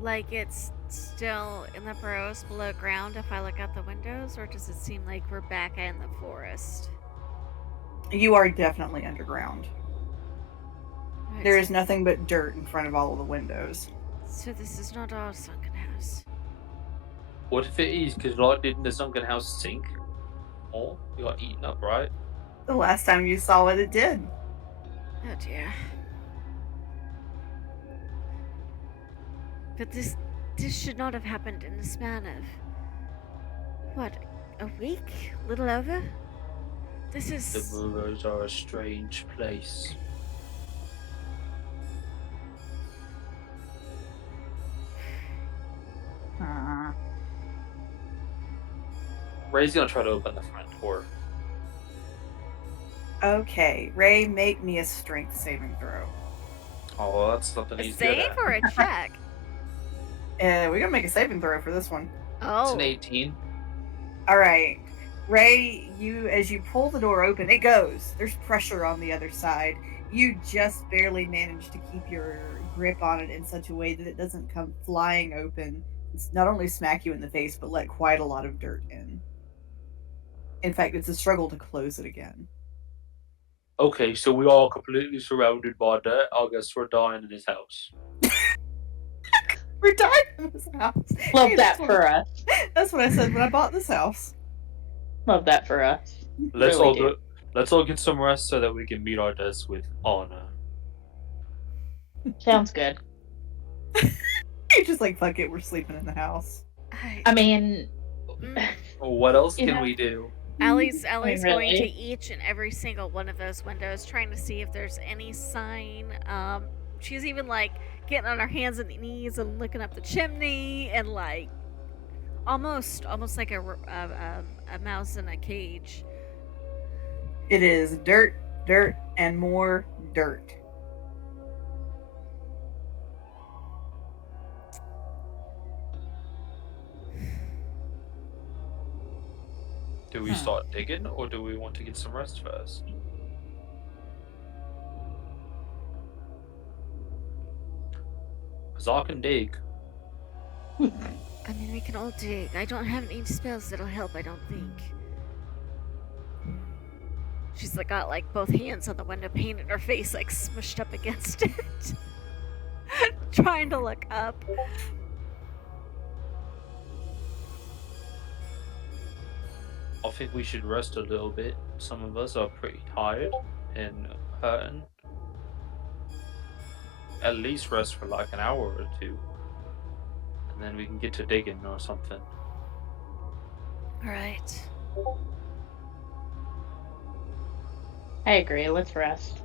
like it's still in the burrows below ground if I look out the windows, or does it seem like we're back in the forest? You are definitely underground. Right, There so- is nothing but dirt in front of all of the windows. So this is not our sunken house. What if it is? Because like didn't the sunken house sink? Oh, you got eaten up, right? The last time you saw it, it did. Oh dear. But this should not have happened in the span of what, a week? Little over? This The is Burrows are a strange place. Ray's gonna try to open the front door. Okay, Ray, make me a strength saving throw. Oh, well, that's something a he's good save at. or a check? We're gonna make a saving throw for this one. It's Oh, an 18. All right, Ray, as you pull the door open, it goes. There's pressure on the other side, You just barely manage to keep your grip on it in such a way that it doesn't come flying open. It's not only smack you in the face, but let quite a lot of dirt in. In fact, it's a struggle to close it again. Okay, so we are completely surrounded by dirt. I guess we're dying in his house. We're dying in this house. Love Hey, that for us. That's what I said when I bought this house. Love that for us. Let's Really all do. go. Let's all get some rest so that we can meet our deaths with honor. Sounds good. You're just like, fuck it, we're sleeping in the house. I mean, What else You can know- we do? Allie's going really? to each and every single one of those windows, trying to see if there's any sign. She's even like getting on her hands and knees and looking up the chimney and like almost like a mouse in a cage. It is dirt, dirt, and more dirt. Do we start digging, or do we want to get some rest first? Because I can dig. I mean, we can all dig. I don't have any spells that'll help, I don't think. She's like got like both hands on the window pane and her face like smushed up against it. Trying to look up. I think we should rest a little bit. Some of us are pretty tired and hurting. At least rest for like an hour or two. And then we can get to digging or something. Alright. I agree. Let's rest.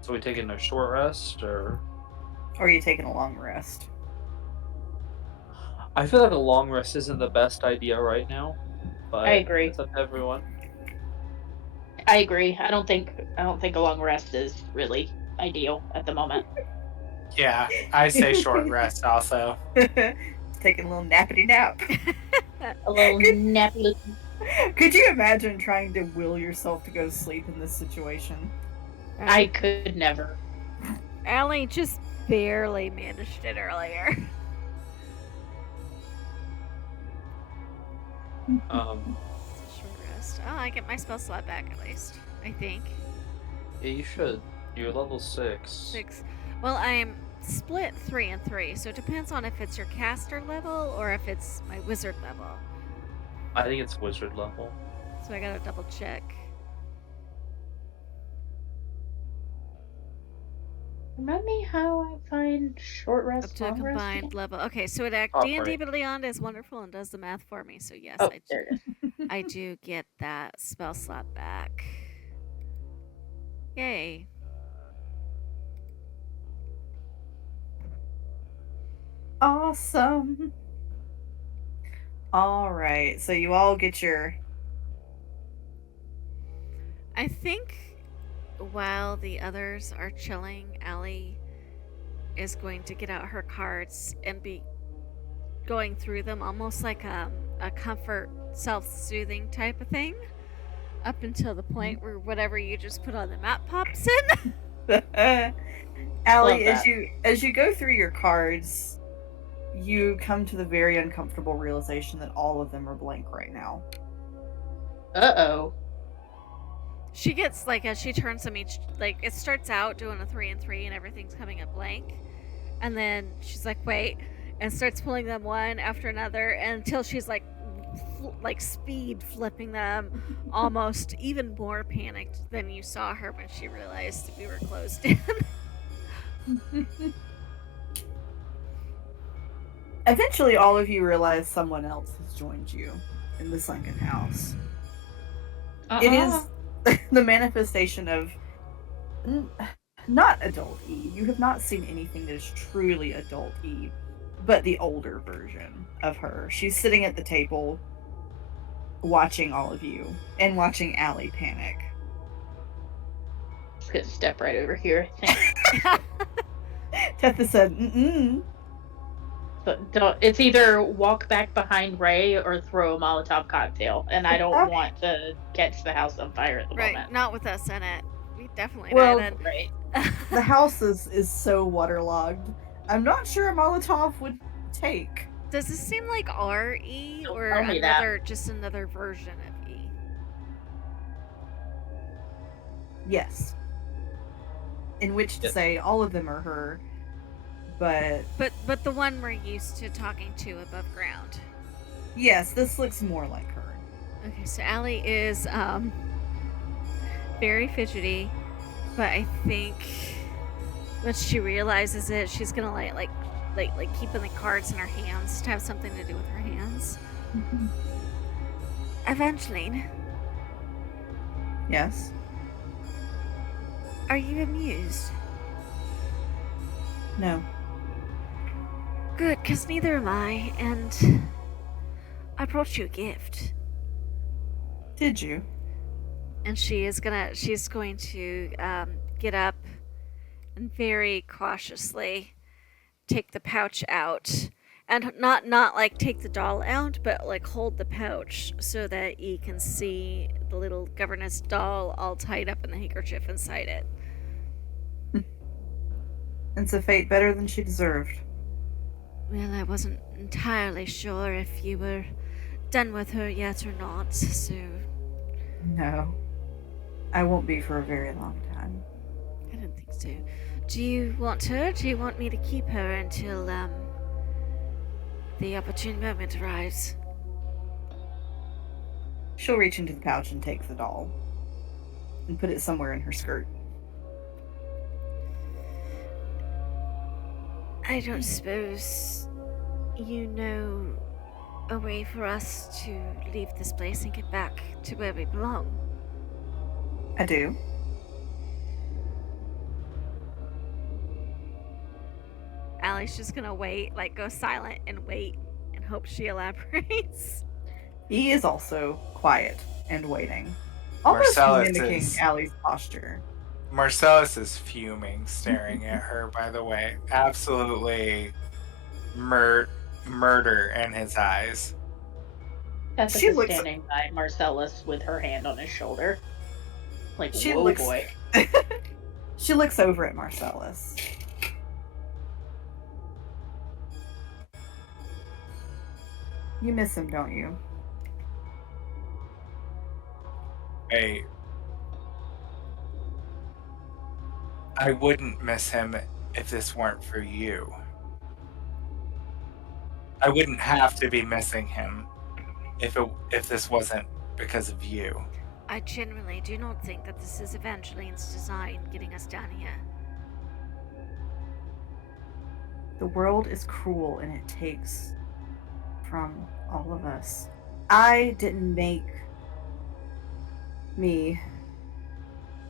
So we taking a short rest, or? Or are you taking a long rest? I feel like a long rest isn't the best idea right now. But I agree. It's up to everyone. I agree. I don't think a long rest is really ideal at the moment. Yeah, I say short rest also. Taking a little nappity nap. A little nappy. Could you imagine trying to will yourself to go to sleep in this situation? I could never. Allie just barely managed it earlier. It's a short rest. Oh, I get my spell slot back at least. I think. Yeah, you should. You're level 6. 6. Well, I'm split 3 and 3, so it depends on if it's your caster level or if it's my wizard level. I think it's wizard level. So I gotta double check. Remind me how I find short rest. Up to a long rest combined again? level. Okay, so it Oh, D&D great. Beyond is wonderful and does the math for me. So yes, Oh, there it is. I do get that spell slot back. Yay. Awesome. All right, so you all get your. I think while the others are chilling, Allie is going to get out her cards and be going through them almost like a comfort, self-soothing type of thing, up until the point where whatever you just put on the map pops in. Allie, Love as you go through your cards, you come to the very uncomfortable realization that all of them are blank right now. Uh-oh. She gets like as she turns them each, like it starts out doing a 3 and 3 and everything's coming up blank, and then she's like wait, and starts pulling them one after another until she's like speed flipping them, almost even more panicked than you saw her when she realized we were closed in. Eventually, all of you realize someone else has joined you in the sunken house. It is the manifestation of not adult Eve. You have not seen anything that is truly adult Eve, but the older version of her. She's sitting at the table watching all of you and watching Allie panic. Just gonna step right over here, I think. Tetha said, mm-mm. So don't, it's either walk back behind Ray or throw a Molotov cocktail, and I don't Okay. want to catch the house on fire at the Right, moment. not with us in it. We definitely Well, didn't. Right. The house is so waterlogged. I'm not sure a Molotov would take. Does this seem like RE Don't or tell me that. just another version of E? Yes. In which to Yeah. say all of them are her, but But the one we're used to talking to above ground. yes, this looks more like her. Okay, so Allie is very fidgety, but I think once she realizes it, she's gonna like keeping the cards in her hands to have something to do with her hands. Evangeline, Yes. are you amused? No. Good, because neither am I, and I brought you a gift. Did you? And she's going to get up and very cautiously take the pouch out, and not like take the doll out, but like hold the pouch so that you can see the little governess doll all tied up in the handkerchief inside it. It's a fate better than she deserved. Well, I wasn't entirely sure if you were done with her yet or not, so No. I won't be for a very long time. I don't think so. Do you want her? Do you want me to keep her until the opportune moment arrives? She'll reach into the pouch and take the doll and put it somewhere in her skirt. I don't suppose you know a way for us to leave this place and get back to where we belong. I do. Allie's just gonna wait, like go silent and wait and hope she elaborates. He is also quiet and waiting. Almost Marcellus mimicking is- Allie's posture. Marcellus is fuming, staring at her, by the way. Absolutely murder in his eyes. Tessa She is looks- standing by Marcellus with her hand on his shoulder. Like, She whoa, looks- boy. She looks over at Marcellus. You miss him, don't you? Hey, I wouldn't miss him if this weren't for you. I wouldn't have to be missing him if this wasn't because of you. I genuinely do not think that this is Evangeline's design getting us down here. The world is cruel and it takes from all of us. I didn't make me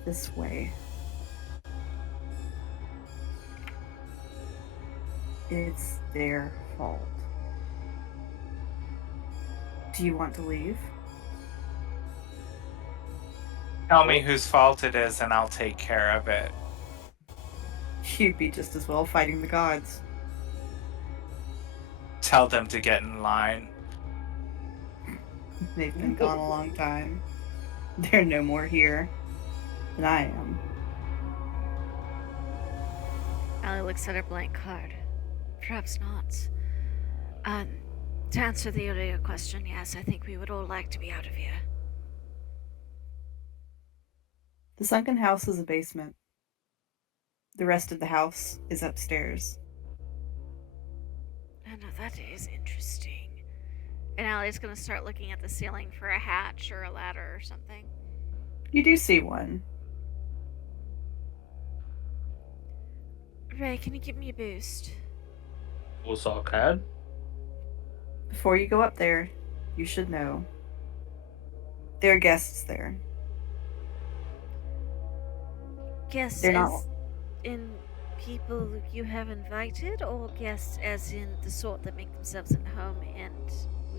this way. It's their fault. Do you want to leave? Tell me whose fault it is and I'll take care of it. You'd be just as well fighting the gods. Tell them to get in line. They've been gone a long time. They're no more here than I am. Allie looks at her blank card. Perhaps not. To answer the earlier question, yes, I think we would all like to be out of here. The sunken house is a basement. The rest of the house is upstairs. Oh, no, that is interesting. And Allie's gonna start looking at the ceiling for a hatch or a ladder or something. You do see one. Ray, can you give me a boost? What's our CAD? Before you go up there, you should know. There are guests there. Guests They're as not- in people you have invited, or guests as in the sort that make themselves at home and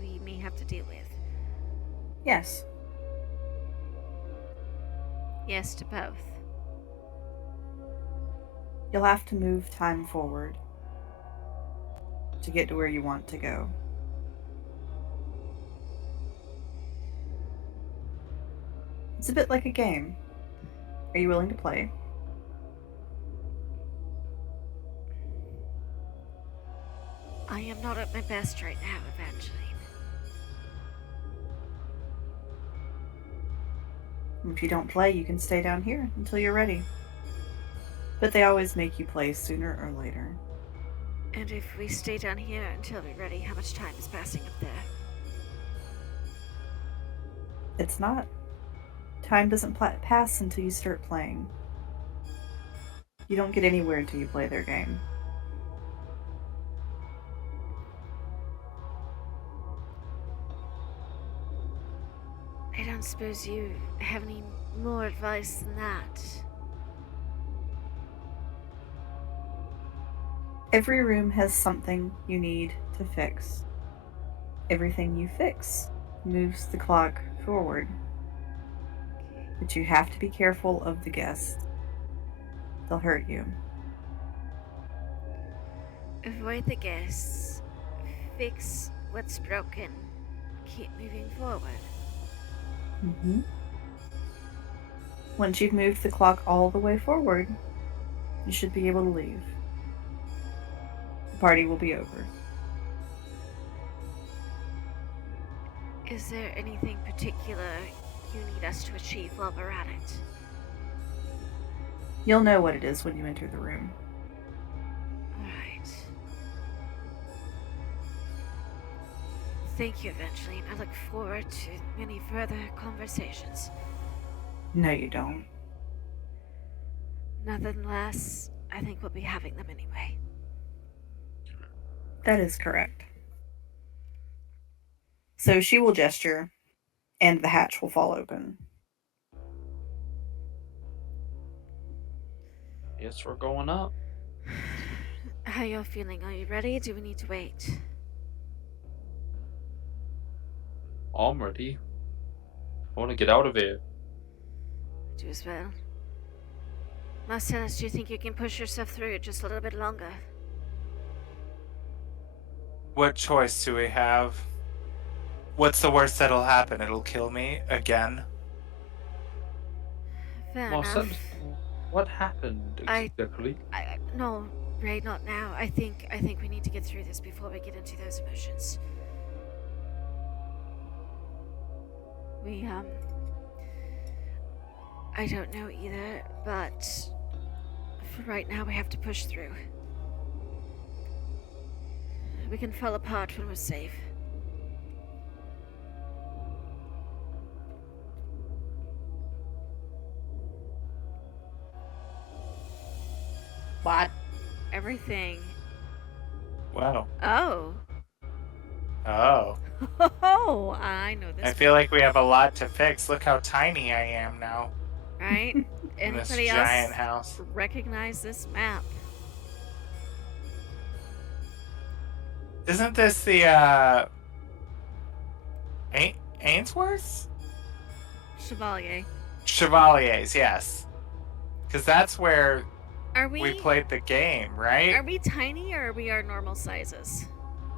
we may have to deal with? Yes. Yes to both. You'll have to move time forward. to get to where you want to go. It's a bit like a game. Are you willing to play? I am not at my best right now, Evangeline. If you don't play, you can stay down here until you're ready. But they always make you play sooner or later. And if we stay down here until we're ready, how much time is passing up there? It's not. Time doesn't pass until you start playing. You don't get anywhere until you play their game. I don't suppose you have any more advice than that. Every room has something you need to fix. Everything you fix moves the clock forward. But you have to be careful of the guests. They'll hurt you. Avoid the guests. Fix what's broken. Keep moving forward. Mm-hmm. Once you've moved the clock all the way forward, you should be able to leave. The party will be over. Is there anything particular you need us to achieve while we're at it? You'll know what it is when you enter the room. Alright. Thank you, Evangeline. I look forward to many further conversations. No, you don't. Nonetheless, I think we'll be having them anyway. That is correct. So she will gesture, and the hatch will fall open. Yes, we're going up. How you feeling? Are you ready? Do we need to wait? I'm ready. I want to get out of here. Do as well. Marcellus, do you think you can push yourself through just a little bit longer? What choice do we have? What's the worst that'll happen? It'll kill me again. Fair Marcellus, enough. what happened exactly? No, Ray, not now. I think we need to get through this before we get into those emotions. I don't know either, but for right now we have to push through. We can fall apart when we're safe. What? Everything. Wow. Oh. Oh. Oh, I know this. I feel like we have a lot to fix. Look how tiny I am now. Right? In this Anybody giant else house. recognize this map? Isn't this the Ainsworths? Chevalier. Chevaliers, yes. Because that's where Are we played the game, right? Are we tiny or are we our normal sizes?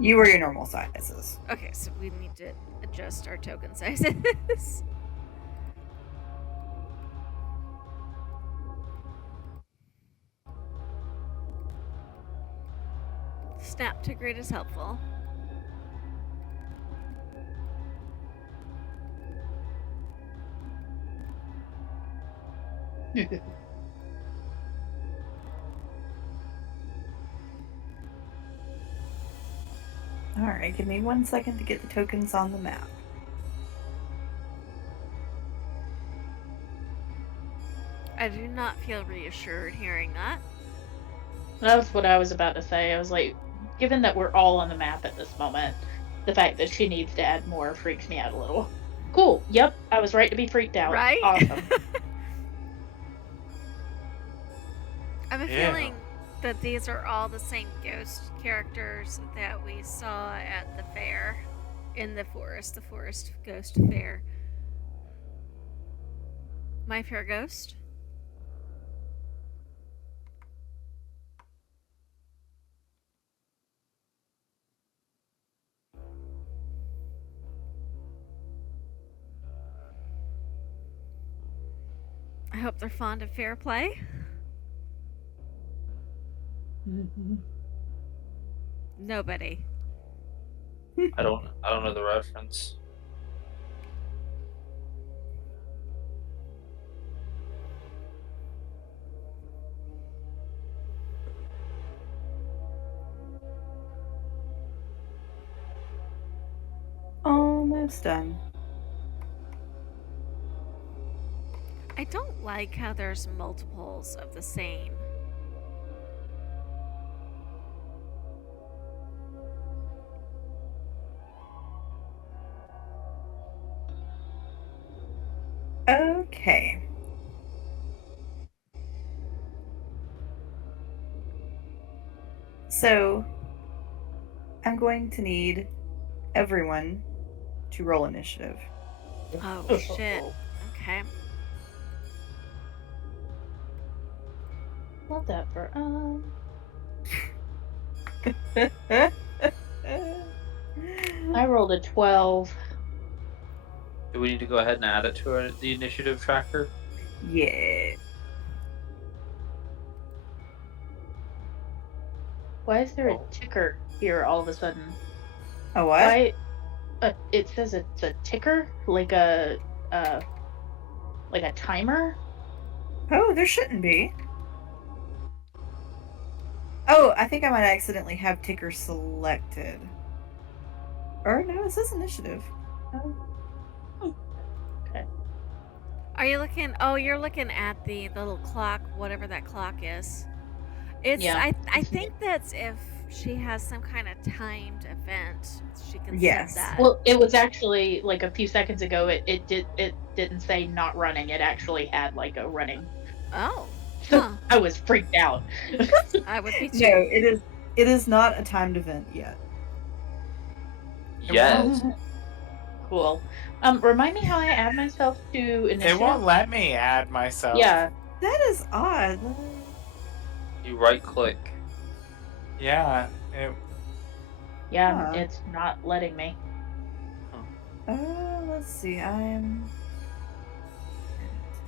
You are your normal sizes. Okay, so we need to adjust our token sizes. Snap to grid is helpful. Alright, give me 1 second to get the tokens on the map. I do not feel reassured hearing that. That's what I was about to say. I was like, given that we're all on the map at this moment, the fact that she needs to add more freaks me out a little. Cool. Yep, I was right to be freaked out. Right? Awesome. I have a Yeah. feeling that these are all the same ghost characters that we saw at the fair in the forest ghost fair. My Fair Ghost? hope they're fond of fair play. Nobody. I don't know the reference. Almost done. I don't like how there's multiples of the same. Okay. So, I'm going to need everyone to roll initiative. Oh, shit. Okay. Love that for I rolled a 12. Do we need to go ahead and add it to the initiative tracker? Yeah. Why is there Oh. a ticker here all of a sudden? A what? Why? It says it's a ticker, like a timer. Oh, there shouldn't be. Oh, I think I might accidentally have ticker selected. Or no, it says initiative. Oh. Are you looking? Oh, you're looking at the little clock, whatever that clock is. It's. Yeah. I think that's if she has some kind of timed event, she can Yes. set that. Well, it was actually like a few seconds ago. It didn't say not running. It actually had like a running. Oh. Huh. I was freaked out. I would be too. No, it is not a timed event yet. Yes. Cool. Remind me how I add myself to initiative. It won't let me add myself. Yeah. That is odd. You right click. Yeah. Yeah, Huh. it's not letting me. Let's see. I'm.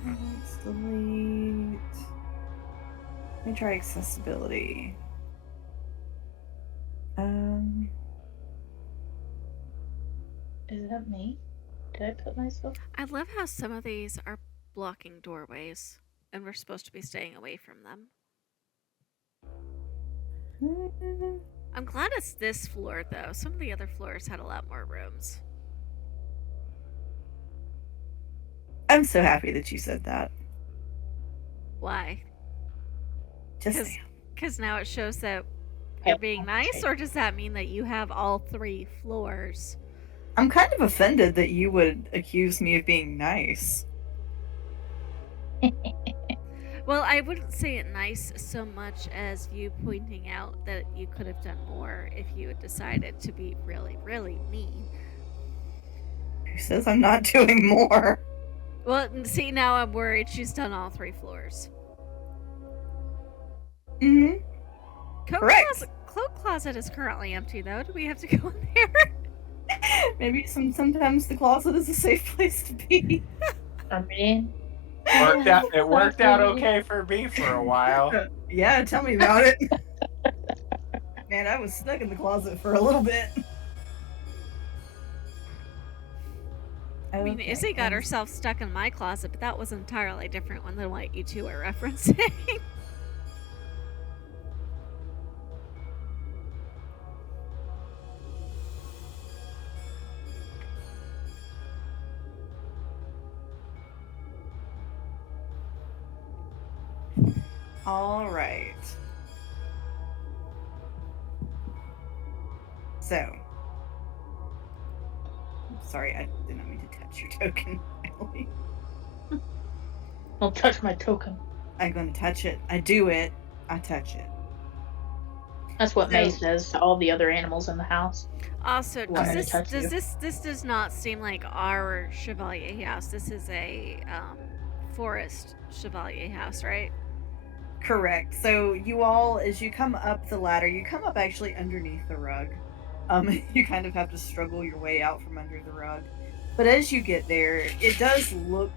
Let's delete. Let me try accessibility. Is that me? Did I put myself? I love how some of these are blocking doorways, and we're supposed to be staying away from them. I'm glad it's this floor, though. Some of the other floors had a lot more rooms. I'm so happy that you said that. Why? Just 'Cause- saying. Because now it shows that you're being nice, or does that mean that you have all 3 floors? I'm kind of offended that you would accuse me of being nice. Well, I wouldn't say it nice so much as you pointing out that you could have done more if you had decided to be really, really mean. Who says I'm not doing more? Well, see, now I'm worried she's done all 3 floors. Mm-hmm. Correct. Cloak closet is currently empty, though. Do we have to go in there? Maybe sometimes the closet is a safe place to be. I mean, It worked out okay for me for a while. Yeah, tell me about it. Man, I was stuck in the closet for a little bit. I mean, Okay, Izzy got and- herself stuck in my closet, but that was an entirely different one than what you two are referencing. All right. So, sorry, I did not mean to touch your token, Emily. don't touch my token. I'm going to touch it. I do it. I touch it. That's what May So- says to all the other animals in the house. Also, Why? this does not seem like our Chevalier house. This is a forest Chevalier house, right? Correct. So you all, as you come up the ladder, you come up actually underneath the rug. You kind of have to struggle your way out from under the rug. But as you get there, it does look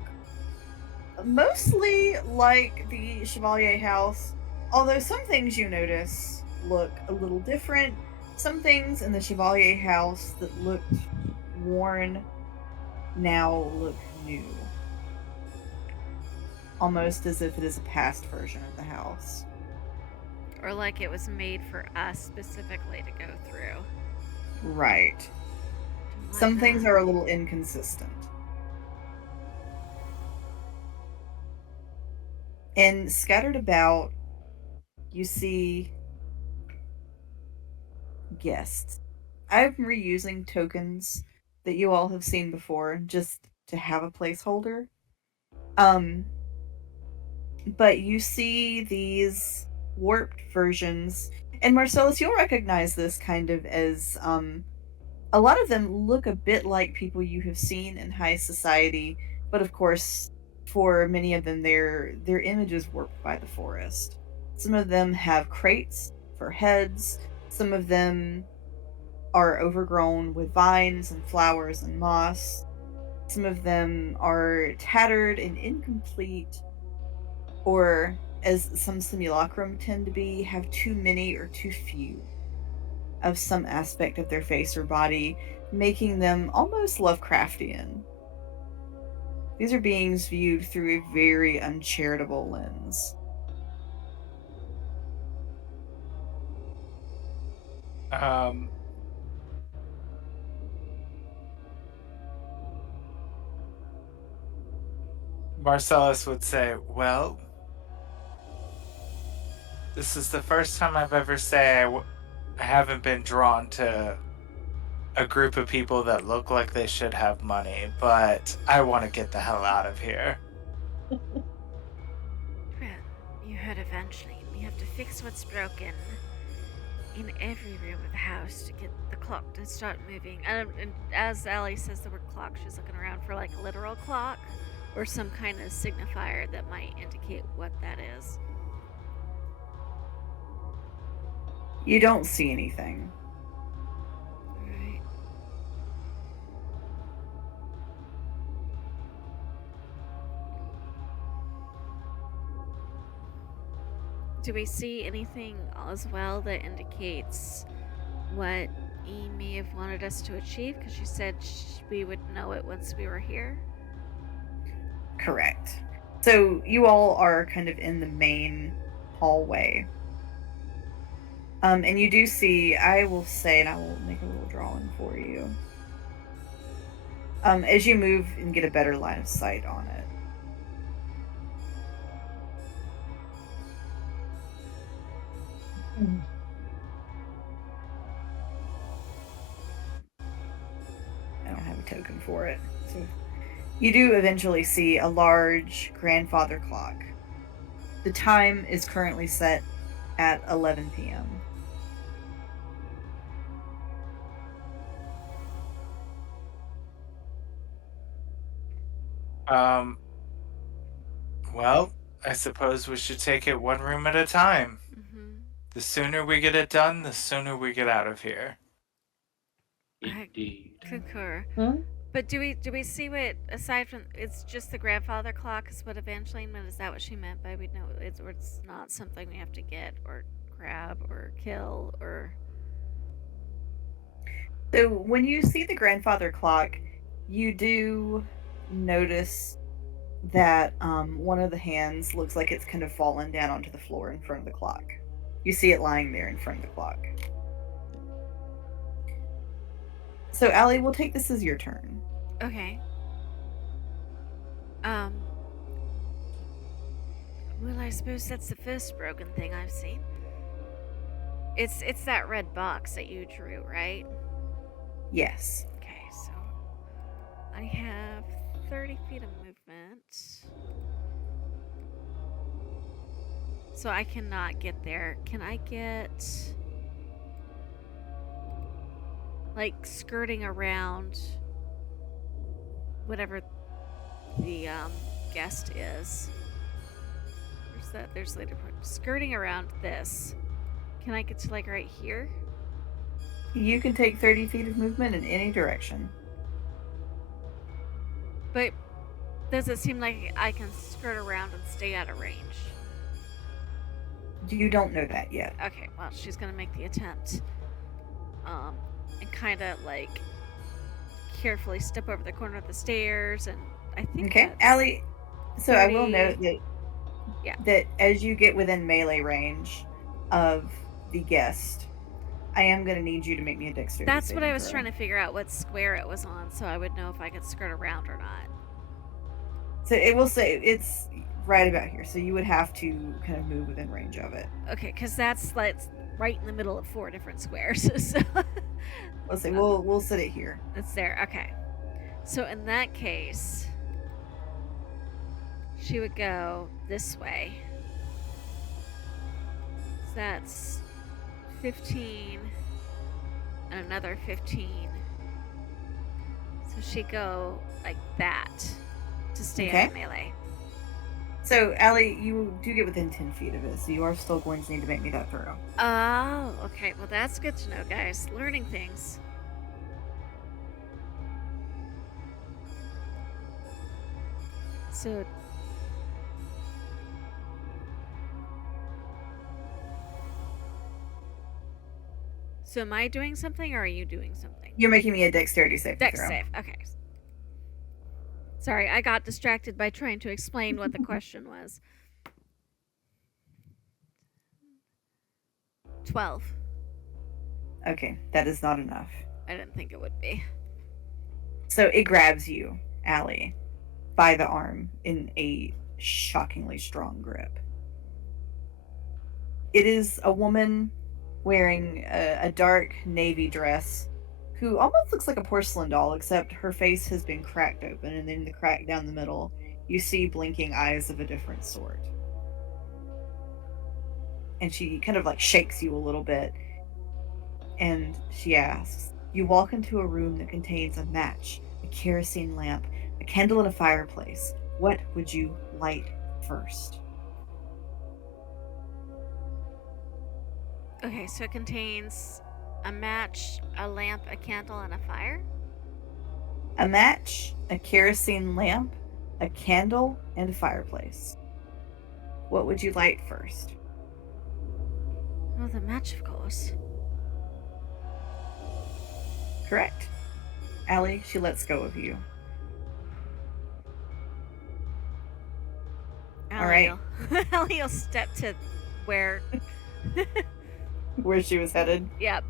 Mostly like the Chevalier house, although some things you notice look a little different. Some things in the Chevalier house that looked worn now look new. Almost as if it is a past version of the house. Or like it was made for us specifically to go through. Right. Some things are a little inconsistent. And scattered about, you see guests. I'm reusing tokens that you all have seen before just to have a placeholder. But you see these warped versions, and Marcellus, you'll recognize this kind of as a lot of them look a bit like people you have seen in high society, but of course, for many of them, their image is warped by the forest. Some of them have crates for heads. Some of them are overgrown with vines and flowers and moss. Some of them are tattered and incomplete, or as some simulacrum tend to be, have too many or too few of some aspect of their face or body, making them almost Lovecraftian. These are beings viewed through a very uncharitable lens. Marcellus would say, well, this is the first time I've ever say I haven't been drawn to a group of people that look like they should have money, but I want to get the hell out of here. Well, you heard Evangeline. We have to fix what's broken in every room of the house to get the clock to start moving. And as Allie says the word clock, she's looking around for like a literal clock or some kind of signifier that might indicate what that is. You don't see anything. Right. Do we see anything as well that indicates what E may have wanted us to achieve? Because you said we would know it once we were here. Correct. So you all are kind of in the main hallway. And you do see, I will say, and I will make a little drawing for you. As you move and get a better line of sight on it. I don't have a token for it. So you do eventually see a large grandfather clock. The time is currently set at 11 p.m. Well, I suppose we should take it one room at a time. Mm-hmm. The sooner we get it done, the sooner we get out of here. Indeed. Concur. Hmm? But do we see what, aside from it's just the grandfather clock is what Evangeline meant? Is that what she meant by we know it's not something we have to get or grab or kill or? So when you see the grandfather clock, you do notice that one of the hands looks like it's kind of fallen down onto the floor in front of the clock. You see it lying there in front of the clock. So Allie, we'll take this as your turn. Okay. Well, I suppose that's the first broken thing I've seen. It's that red box that you drew, right? Yes. Okay, so I have 30 feet of movement. So I cannot get there. Can I get like skirting around whatever the guest is? Where's that? There's later point. Skirting around this. Can I get to like right here? You can take 30 feet of movement in any direction. But Does it seem like I can skirt around and stay out of range? You don't know that yet. Okay, well, she's gonna make the attempt. And kind of like carefully step over the corner of the stairs, and I think. Okay, that's Allie. So I will 30. note that Yeah. that as you get within melee range of the guest, I am going to need you to make me a dexterity. That's what I saving was throw. trying to figure out what square it was on, so I would know if I could skirt around or not. So it will say it's right about here. So you would have to kind of move within range of it. Okay, because that's like right in the middle of 4 different squares. So Let's say we'll set it here. it's there. Okay. So in that case, she would go this way. So that's 15 and another 15. So she'd go like that to stay out of melee. So Allie, you do get within 10 feet of it, so you are still going to need to make me that throw. Oh, okay. Well, that's good to know, guys. Learning things. So am I doing something, or are you doing something? You're making me a dexterity saving Dex throw. save. Okay. Sorry, I got distracted by trying to explain what the question was. 12. Okay, that is not enough. I didn't think it would be. So it grabs you, Allie, by the arm in a shockingly strong grip. It is a woman wearing a dark navy dress who almost looks like a porcelain doll, except her face has been cracked open, and in the crack down the middle, you see blinking eyes of a different sort. And she kind of like shakes you a little bit, and she asks, you walk into a room that contains a match, a kerosene lamp, a candle, and a fireplace. What would you light first? Okay, so it contains a match, a lamp, a candle, and a fire? A match, a kerosene lamp, a candle, and a fireplace. What would you light first? Oh, the match, of course. Correct. Allie, she lets go of you. All right. Allie will step to where... Where she was headed. Yep.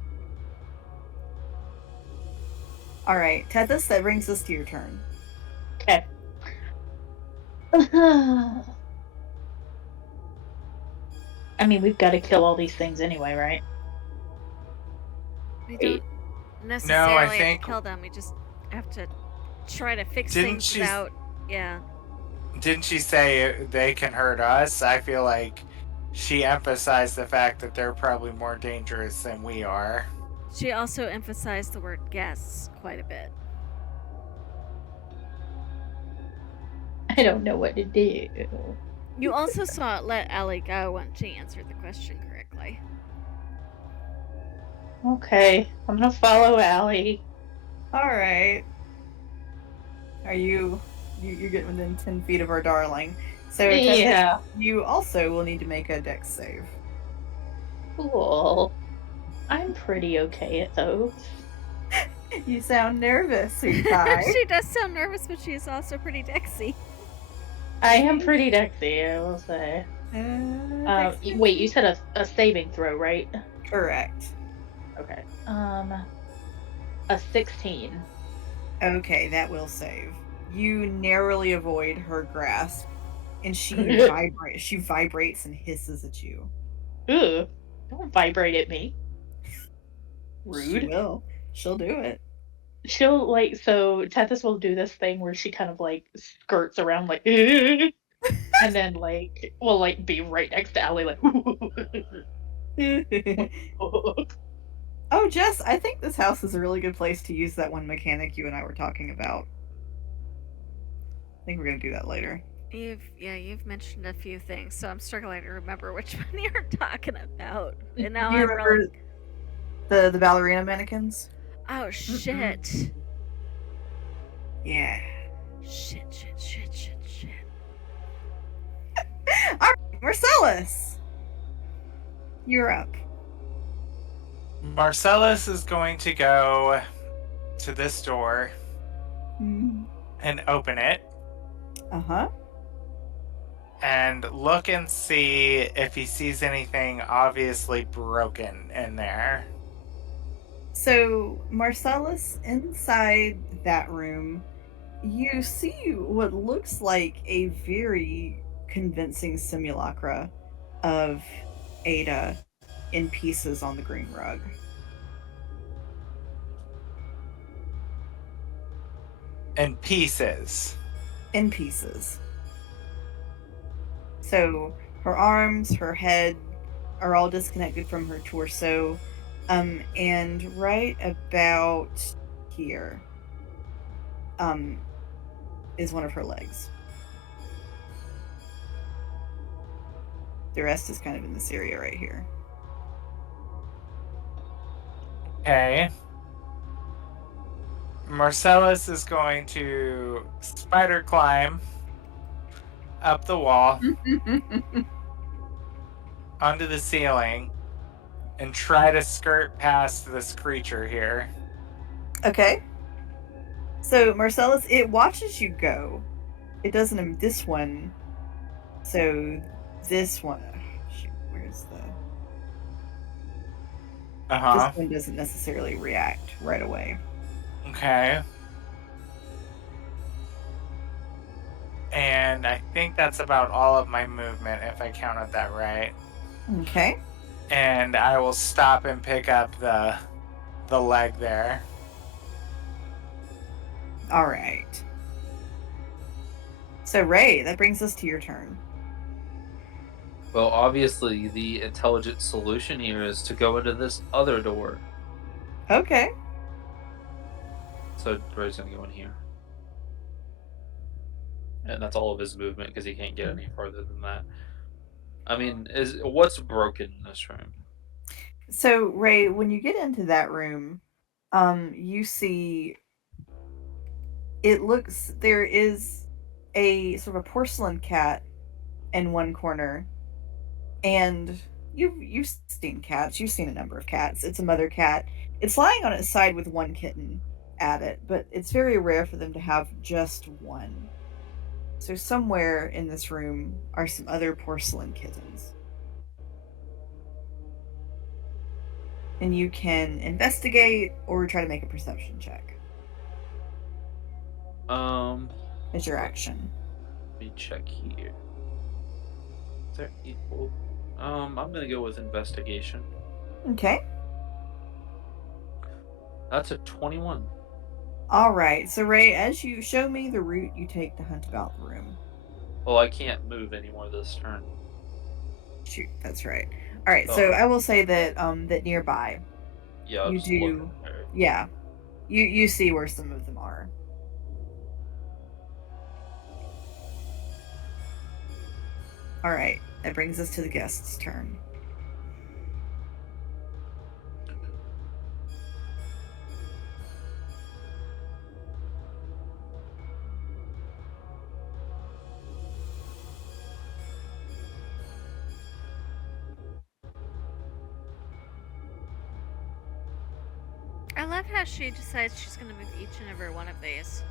All right, Tethys, that brings us to your turn. Okay. I mean, we've got to kill all these things anyway, right? We don't necessarily have think- to kill them. We just have to try to fix Didn't things she- without... Yeah. Didn't she say they can hurt us? I feel like she emphasized the fact that they're probably more dangerous than we are. She also emphasized the word guests quite a bit. I don't know what to do. You also saw it let Allie go when she answered the question correctly. Okay, I'm gonna follow Allie. All right. Are you're getting within 10 feet of our darling. So Tethys, Yeah, you also will need to make a dex save. cool. I'm pretty okay at those. You sound nervous, sweet pie. She does sound nervous, but she's also pretty dexy. I am pretty dexy, I will say. Dex- Wait, you said a saving throw, right? Correct. Okay. A 16. Okay, that will save. You narrowly avoid her grasp, and she vibrates and hisses at you. Ooh, don't vibrate at me. She Rude. will. She'll do it. She'll so Tethys will do this thing where she kind of like skirts around like and then like will like be right next to Allie like Oh, Jess, I think this house is a really good place to use that one mechanic you and I were talking about. I think we're gonna do that later. You've mentioned a few things, so I'm struggling to remember which one you're talking about. And now Do you I'm remember really... the ballerina mannequins? Oh shit. Yeah. Shit. All right, Marcellus, you're up. Marcellus is going to go to this door and open it Uh-huh. and look and see if he sees anything obviously broken in there. So, Marcellus, inside that room, you see what looks like a very convincing simulacra of Ada in pieces on the green rug. In pieces. In pieces. So, her arms, her head are all disconnected from her torso. And right about here, is one of her legs. The rest is kind of in this area right here. Okay. Marcellus is going to spider climb up the wall onto the ceiling and try to skirt past this creature here. Okay. So, Marcellus, it watches you go. It doesn't. This one. So, this one. Shoot, where's the. This one doesn't necessarily react right away. Okay. And I think that's about all of my movement, if I counted that right. Okay. And I will stop and pick up the leg there. All right. So, Ray, that brings us to your turn. Well, obviously, the intelligent solution here is to go into this other door. Okay. So Ray's gonna go in here. And that's all of his movement because he can't get any further than that. I mean, what's broken in this room? So, Ray, when you get into that room, you see there is a sort of a porcelain cat in one corner, and you've seen cats. You've seen a number of cats. It's a mother cat. It's lying on its side with one kitten at it, but it's very rare for them to have just one. So somewhere in this room are some other porcelain kittens. And you can investigate or try to make a perception check as your action. Let me check here. Is there equal? I'm gonna go with investigation. Okay. That's a 21. All right. So Ray, as you show me the route you take to hunt about the room. Well, I can't move anymore this turn. Shoot, that's right. All right. So I will say that that nearby. Yeah. You do. Yeah. You see where some of them are. All right. That brings us to the guest's turn. I love how she decides she's going to move each and every one of these.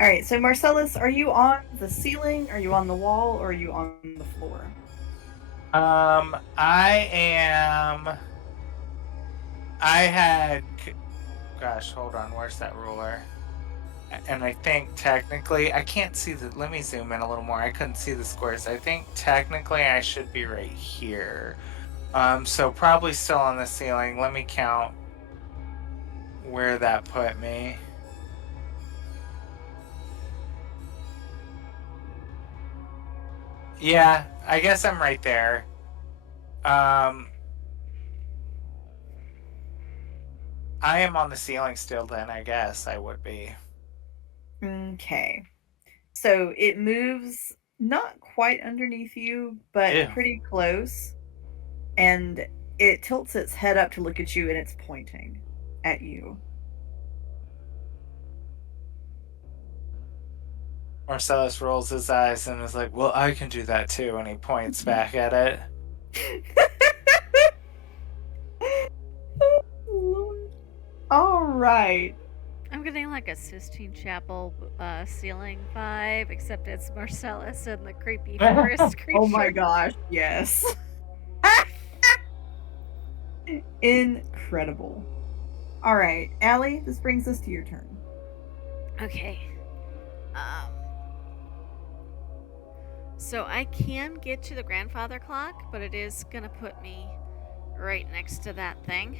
All right, so Marcellus, are you on the ceiling? Are you on the wall? Or are you on the floor? I am. Gosh, hold on. Where's that ruler? And I think technically, I can't see the. Let me zoom in a little more. I couldn't see the squares. I think technically I should be right here. So probably still on the ceiling. Let me count where that put me. Yeah, I guess I'm right there. I am on the ceiling still then, I guess I would be. Okay. So it moves not quite underneath you, but Ew. pretty close. And it tilts its head up to look at you and it's pointing at you. Marcellus rolls his eyes and is like, well, I can do that too, and he points back at it. Lord. All right. I'm getting like a Sistine Chapel ceiling vibe, except it's Marcellus and the creepy forest creature. Oh my gosh, yes. Incredible. All right, Allie, this brings us to your turn. Okay. So I can get to the grandfather clock, but it is gonna put me right next to that thing.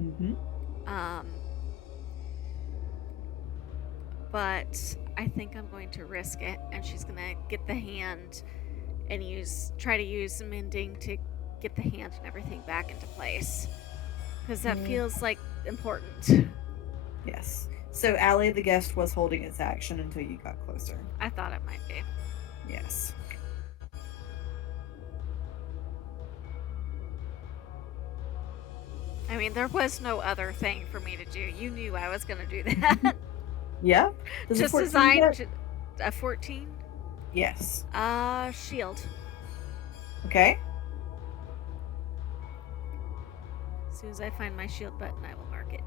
Mm-hmm. But I think I'm going to risk it, and she's gonna get the hand and try to use mending to get the hand and everything back into place, because that feels like important. Yes. So Allie, the guest, was holding its action until you got closer. I thought it might be. Yes. I mean, there was no other thing for me to do. You knew I was gonna do that. Yeah. Does a Just 14 designed hit? a 14. Yes. Shield. Okay. As soon as I find my shield button, I will mark it.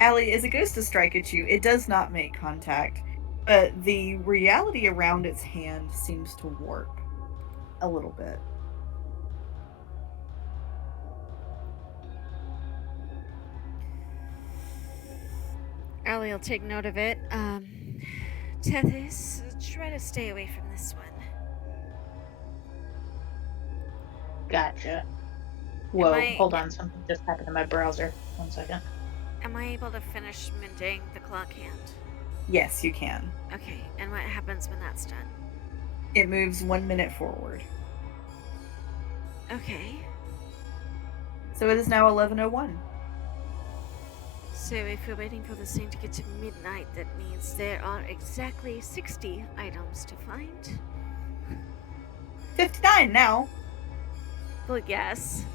Allie, as it goes to strike at you, it does not make contact, but the reality around its hand seems to warp a little bit. Allie will take note of it. Tethys, try to stay away from this one. Gotcha. Whoa, I- hold on. Something just happened to my browser. 1 second. Am I able to finish mending the clock hand? Yes, you can. Okay, and what happens when that's done? It moves 1 minute forward. Okay. So it is now 11:01. So if you're waiting for this thing to get to midnight, that means there are exactly 60 items to find. 59 now. Well, yes.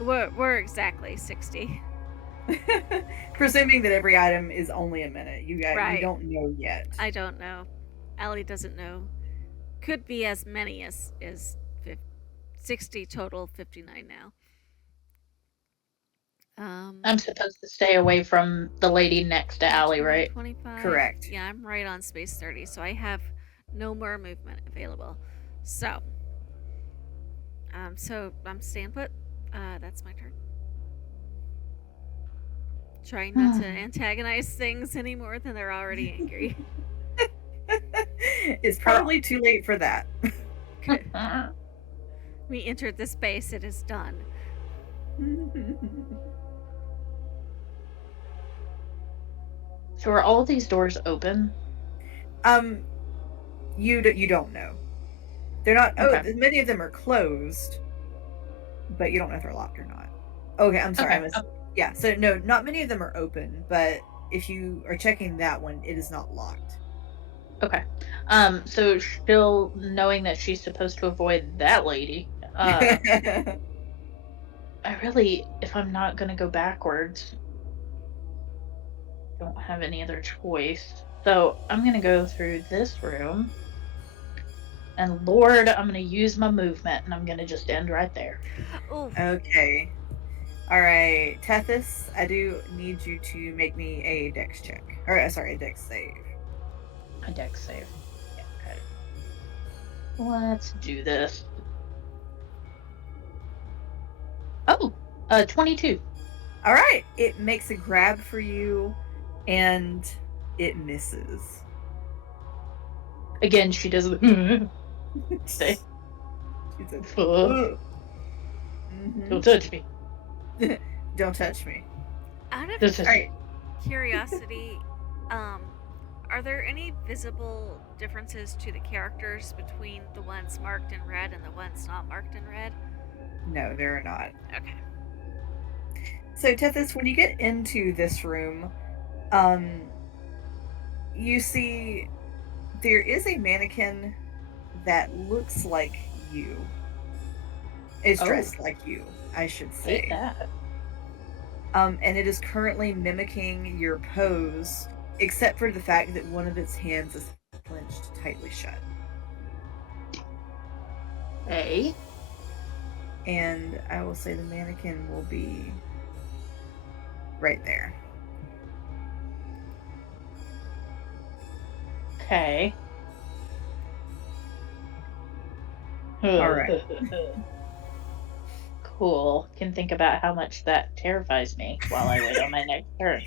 We're exactly 60. Presuming that every item is only a minute. You Right. don't know yet. I don't know. Allie doesn't know. Could be as many as 60 total, 59 now. I'm supposed to stay away from the lady next to Allie, right? 25. Correct. Yeah, I'm right on space 30, so I have no more movement available. So I'm staying put. That's my turn. Trying not to antagonize things any more than they're already angry. It's probably too late for that. We entered the space, it is done. So are all these doors open? You don't know. They're not. Okay. Oh, many of them are closed, but you don't know if they're locked or not. Okay, I'm sorry. Okay. Yeah. So no, not many of them are open, but if you are checking that one, it is not locked. Okay. So still knowing that she's supposed to avoid that lady. I really, if I'm not gonna go backwards, don't have any other choice. So I'm gonna go through this room. And Lord, I'm gonna use my movement and I'm gonna just end right there. Oh, Okay. All right, Tethys, I do need you to make me a dex check. Or sorry, a dex save. A dex save. Yeah, okay. Let's do this. Oh, 22. All right, it makes a grab for you, and it misses. Again, she does the say. She said, Fuck. "Ugh." Don't touch me. Don't touch me. Out Don't of touch Alright. me. curiosity, are there any visible differences to the characters between the ones marked in red and the ones not marked in red? No, there are not. Okay. So, Tethys, when you get into this room, you see there is a mannequin that looks like you. Is dressed like you, I should Hate say. that. And it is currently mimicking your pose, except for the fact that one of its hands is clenched tightly shut. Hey. And I will say the mannequin will be right there. Okay. Alright. Cool. Can think about how much that terrifies me while I wait on my next turn.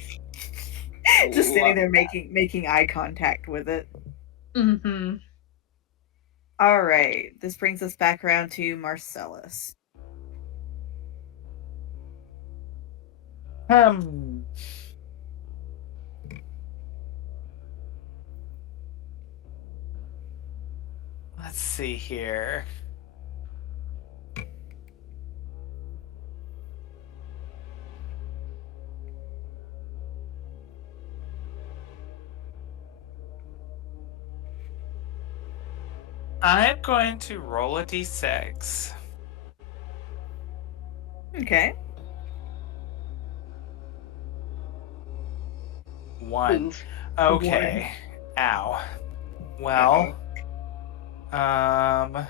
Just sitting Love there that. making eye contact with it. Mm-hmm. Alright. This brings us back around to Marcellus. Let's see here. I'm going to roll a d6. Okay. 1. Oof. Okay. Ow. Well, I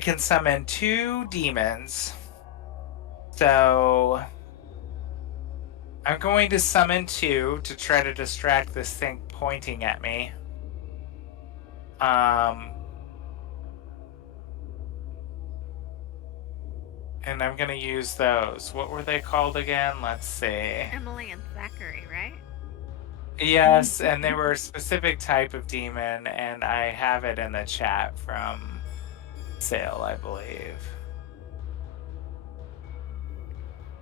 can summon 2 demons. So I'm going to summon 2 to try to distract this thing pointing at me. And I'm gonna use those. What were they called again? Let's see. Emily and Thackeray, right? Yes, and they were a specific type of demon, and I have it in the chat from Sale, I believe.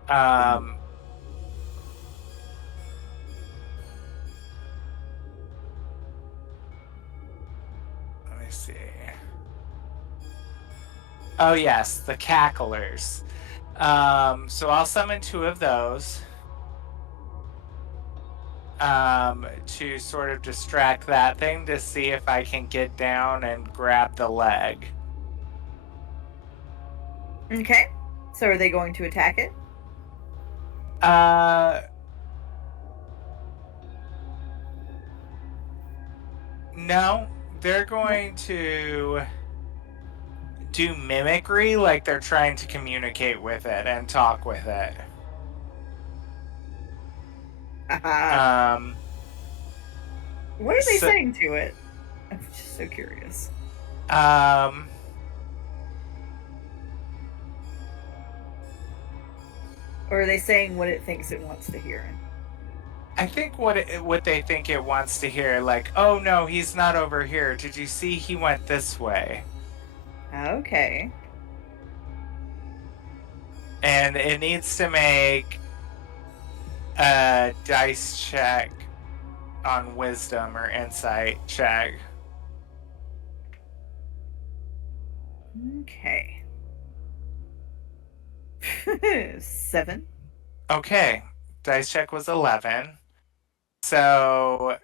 Let me see. Oh yes, the cacklers. So I'll summon 2 of those to sort of distract that thing to see if I can get down and grab the leg. Okay. So are they going to attack it? No, they're going to do mimicry, like they're trying to communicate with it and talk with it. What are they so- saying to it? I'm just so curious. Or are they saying what it thinks it wants to hear? I think what they think it wants to hear, like, oh no, he's not over here. Did you see he went this way? Okay. And it needs to make a dice check on wisdom or insight check. Okay. 7. Okay, dice check was 11. So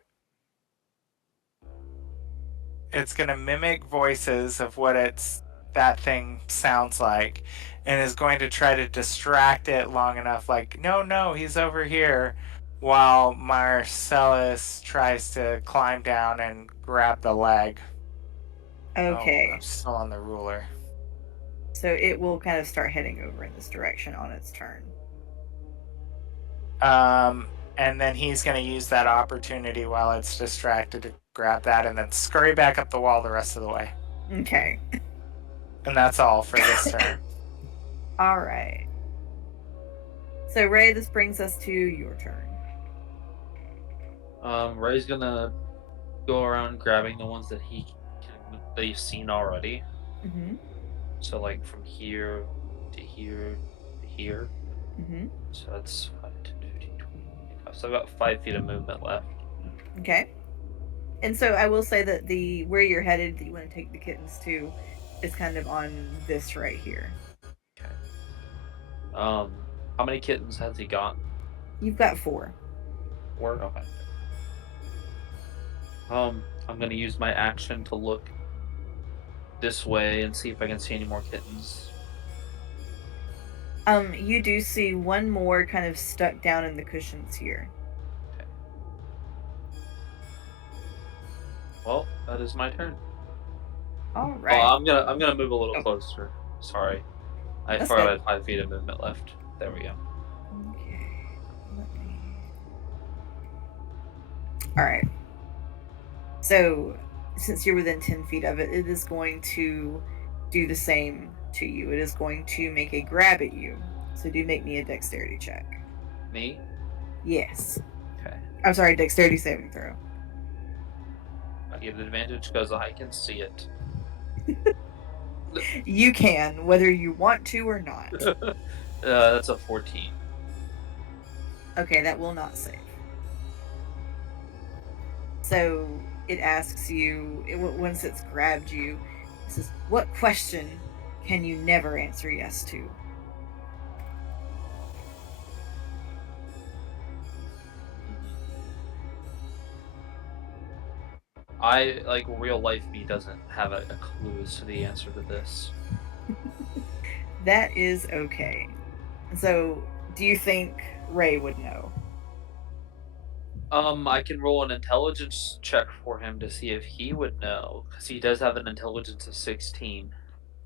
it's gonna mimic voices of what that thing sounds like, and is going to try to distract it long enough, like, no, he's over here, while Marcellus tries to climb down and grab the leg. Okay. Oh, I'm still on the ruler. So it will kind of start heading over in this direction on its turn. And then he's going to use that opportunity while it's distracted to grab that and then scurry back up the wall the rest of the way. Okay. And that's all for this turn. All right. So Ray, this brings us to your turn. Ray's gonna go around grabbing the ones that they've seen already. Mm-hmm. So like from here to here to here. Mm-hmm. So that's 5, 10, 15, 20, 25. So about 5 feet of movement left. Okay. And so I will say that the where you're headed that you want to take the kittens to is kind of on this right here. Okay. How many kittens has he got? You've got 4. 4? Okay. I'm gonna use my action to look this way and see if I can see any more kittens. You do see one more kind of stuck down in the cushions here. Okay. Well, that is my turn. All Oh, right. I'm gonna move a little Oh. closer. Sorry, I That's forgot I good. had 5 feet of movement left. There we go. Okay. Let me. All right. So, since you're within 10 feet of it, it is going to do the same to you. It is going to make a grab at you. So, do make me a dexterity check. Me? Yes. Okay. I'm sorry, dexterity saving throw. I get an advantage because I can see it. You can, whether you want to or not. That's a 14. Okay, that will not save. So it asks you, once it's grabbed you, it says, "What question can you never answer yes to?" I like real life me doesn't have a clue as to the answer to this. That is okay. So, do you think Ray would know? I can roll an intelligence check for him to see if he would know, because he does have an intelligence of 16.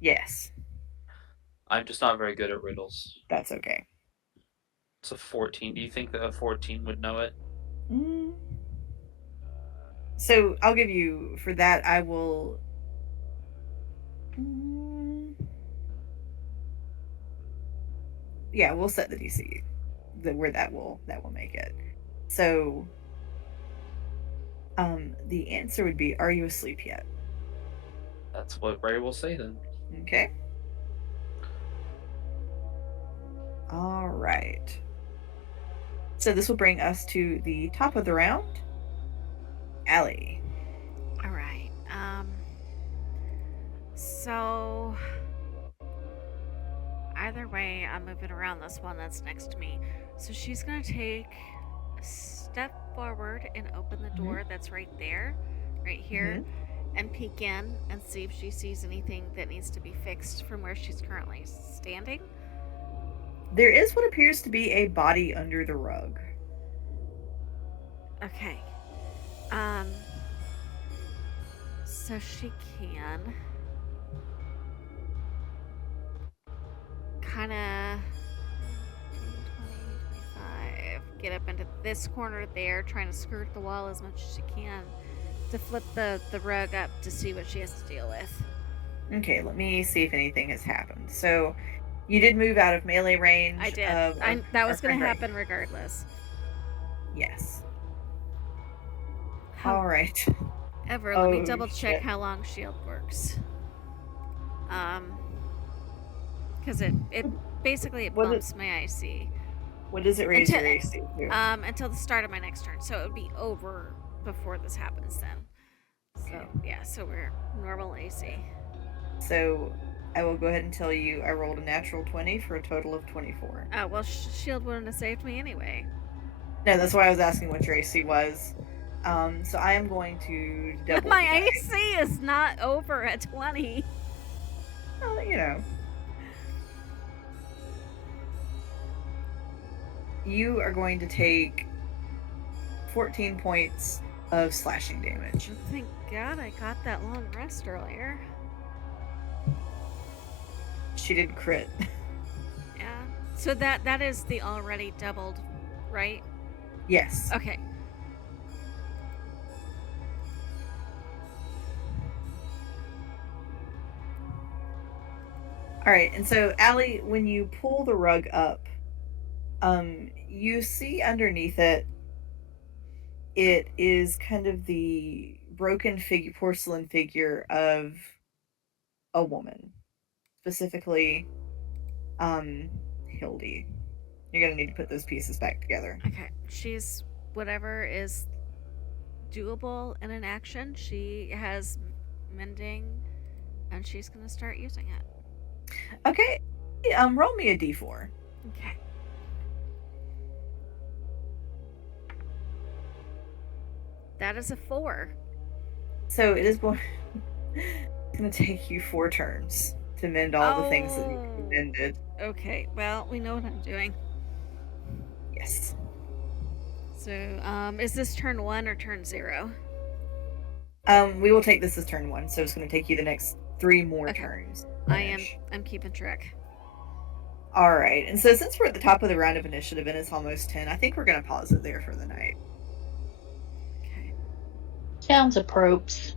Yes, I'm just not very good at riddles. that's okay. It's a 14. Do you think that a 14 would know it? Mm. So I'll give you for that. I will. Mm, yeah, we'll set the DC where that will make it. So, the answer would be, "Are you asleep yet?" That's what Ray will say then. Okay. All right. So this will bring us to the top of the round. Allie. All right. So either way, I'm moving around this one that's next to me. So she's gonna take a step forward and open the door that's right there, right here, and peek in and see if she sees anything that needs to be fixed from where she's currently standing. There is what appears to be a body under the rug. Okay. So she can kind of 25, get up into this corner there, trying to skirt the wall as much as she can to flip the rug up to see what she has to deal with. Okay, let me see if anything has happened. So, you did move out of melee range. I did. Of that was going to friend Ray. happen regardless. Yes. All right. Let me double check how long shield works. Because it basically it bumps my IC. What does it raise your AC to? Until the start of my next turn. So it would be over before this happens then. So yeah, so we're normal AC. So I will go ahead and tell you I rolled a natural 20 for a total of 24. Oh, well, shield wouldn't have saved me anyway. No, that's why I was asking what your AC was. So I am going to double my AC is not over at 20. Well, you know. You are going to take 14 points of slashing damage. Thank God I got that long rest earlier. She did crit. Yeah. So that is the already doubled, right? Yes. Okay. All right, and so Allie, when you pull the rug up, you see underneath it, it is kind of the broken porcelain figure of a woman, specifically, Hildy. You're gonna need to put those pieces back together. Okay, she's whatever is doable in an action. She has mending, and she's gonna start using it. Okay. Roll me a d4. Okay. That is a 4. So it is going. It's gonna take you 4 turns to mend all the things that need to be mended. Okay, well, we know what I'm doing. Yes. So, is this turn 1 or turn 0? We will take this as turn 1, so it's gonna take you the next 3 more Okay. turns. I'm keeping track. All right, and so since we're at the top of the round of initiative and it's almost 10, I think we're gonna pause it there for the night. Okay. Sounds appropriate.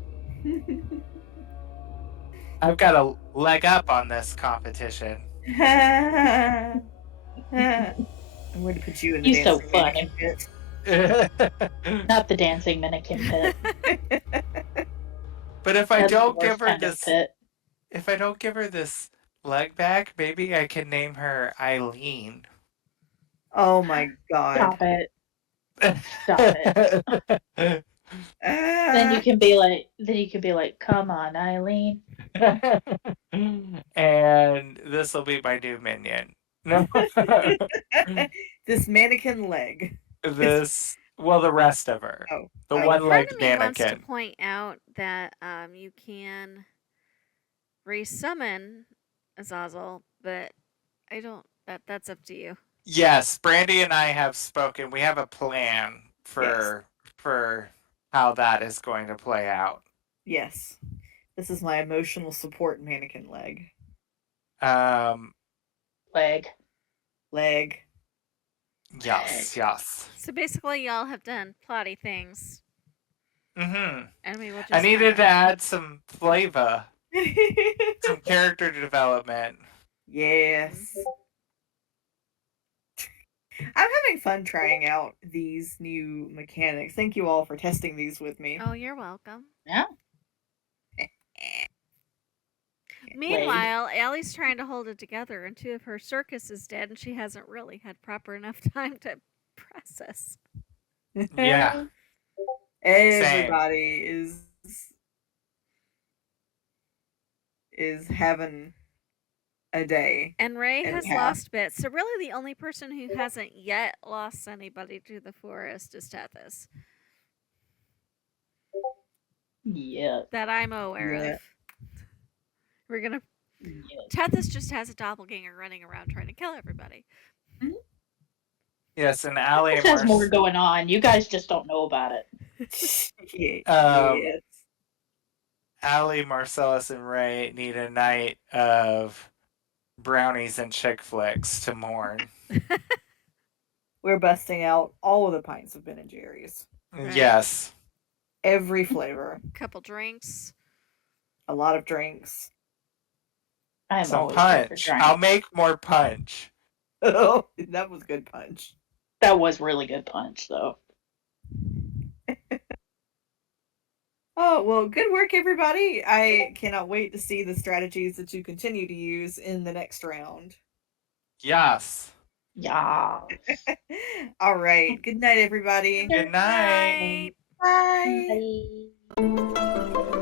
I've got a leg up on this competition. I'm going to put you in the You're so dancing funny. mannequin pit. Not the dancing mannequin pit. But if I That's the don't worst give her kind of this, pit. if I don't give her this leg back, maybe I can name her Eileen. Oh my god. Stop it. Stop it. Then you can be like, come on, Eileen. And this will be my new minion. No, This mannequin leg. the rest of her. Oh. The Oh, Part one-legged of me wants to mannequin. point out that you can resummon Azazel, but I don't. That's up to you. Yes, Brandy and I have spoken. We have a plan for how that is going to play out. Yes. This is my emotional support mannequin leg. Leg. Leg. Yes. So basically, y'all have done plotty things, Mm-hmm. and we will just. I needed to kinda- add some flavor, some character development. Yes. I'm having fun trying out these new mechanics. Thank you all for testing these with me. Oh, you're welcome. Yeah. Meanwhile, Allie's trying to hold it together, and 2 of her circus is dead, and she hasn't really had proper enough time to process. Yeah. Everybody is having a day. And Ray And has half. lost bits, so really the only person who hasn't yet lost anybody to the forest is Tethys, Yeah. that I'm aware Yeah. of. We're gonna. Yeah. Tethys just has a doppelganger running around trying to kill everybody. Yes, and Allie This has more going on. You guys just don't know about it. Yes. Allie, Marcellus, and Ray need a night of brownies and chick flicks to mourn. We're busting out all of the pints of Ben and Jerry's. Right. Yes. Every flavor. Couple drinks. A lot of drinks. I'm Some always here for punch. drinks. I'll make more punch. Oh, that was good punch. That was really good punch, though. Oh, well, good work, everybody. I cannot wait to see the strategies that you continue to use in the next round. Yes. Yeah. All right. Good night, everybody. Good night. Night. Bye. Bye.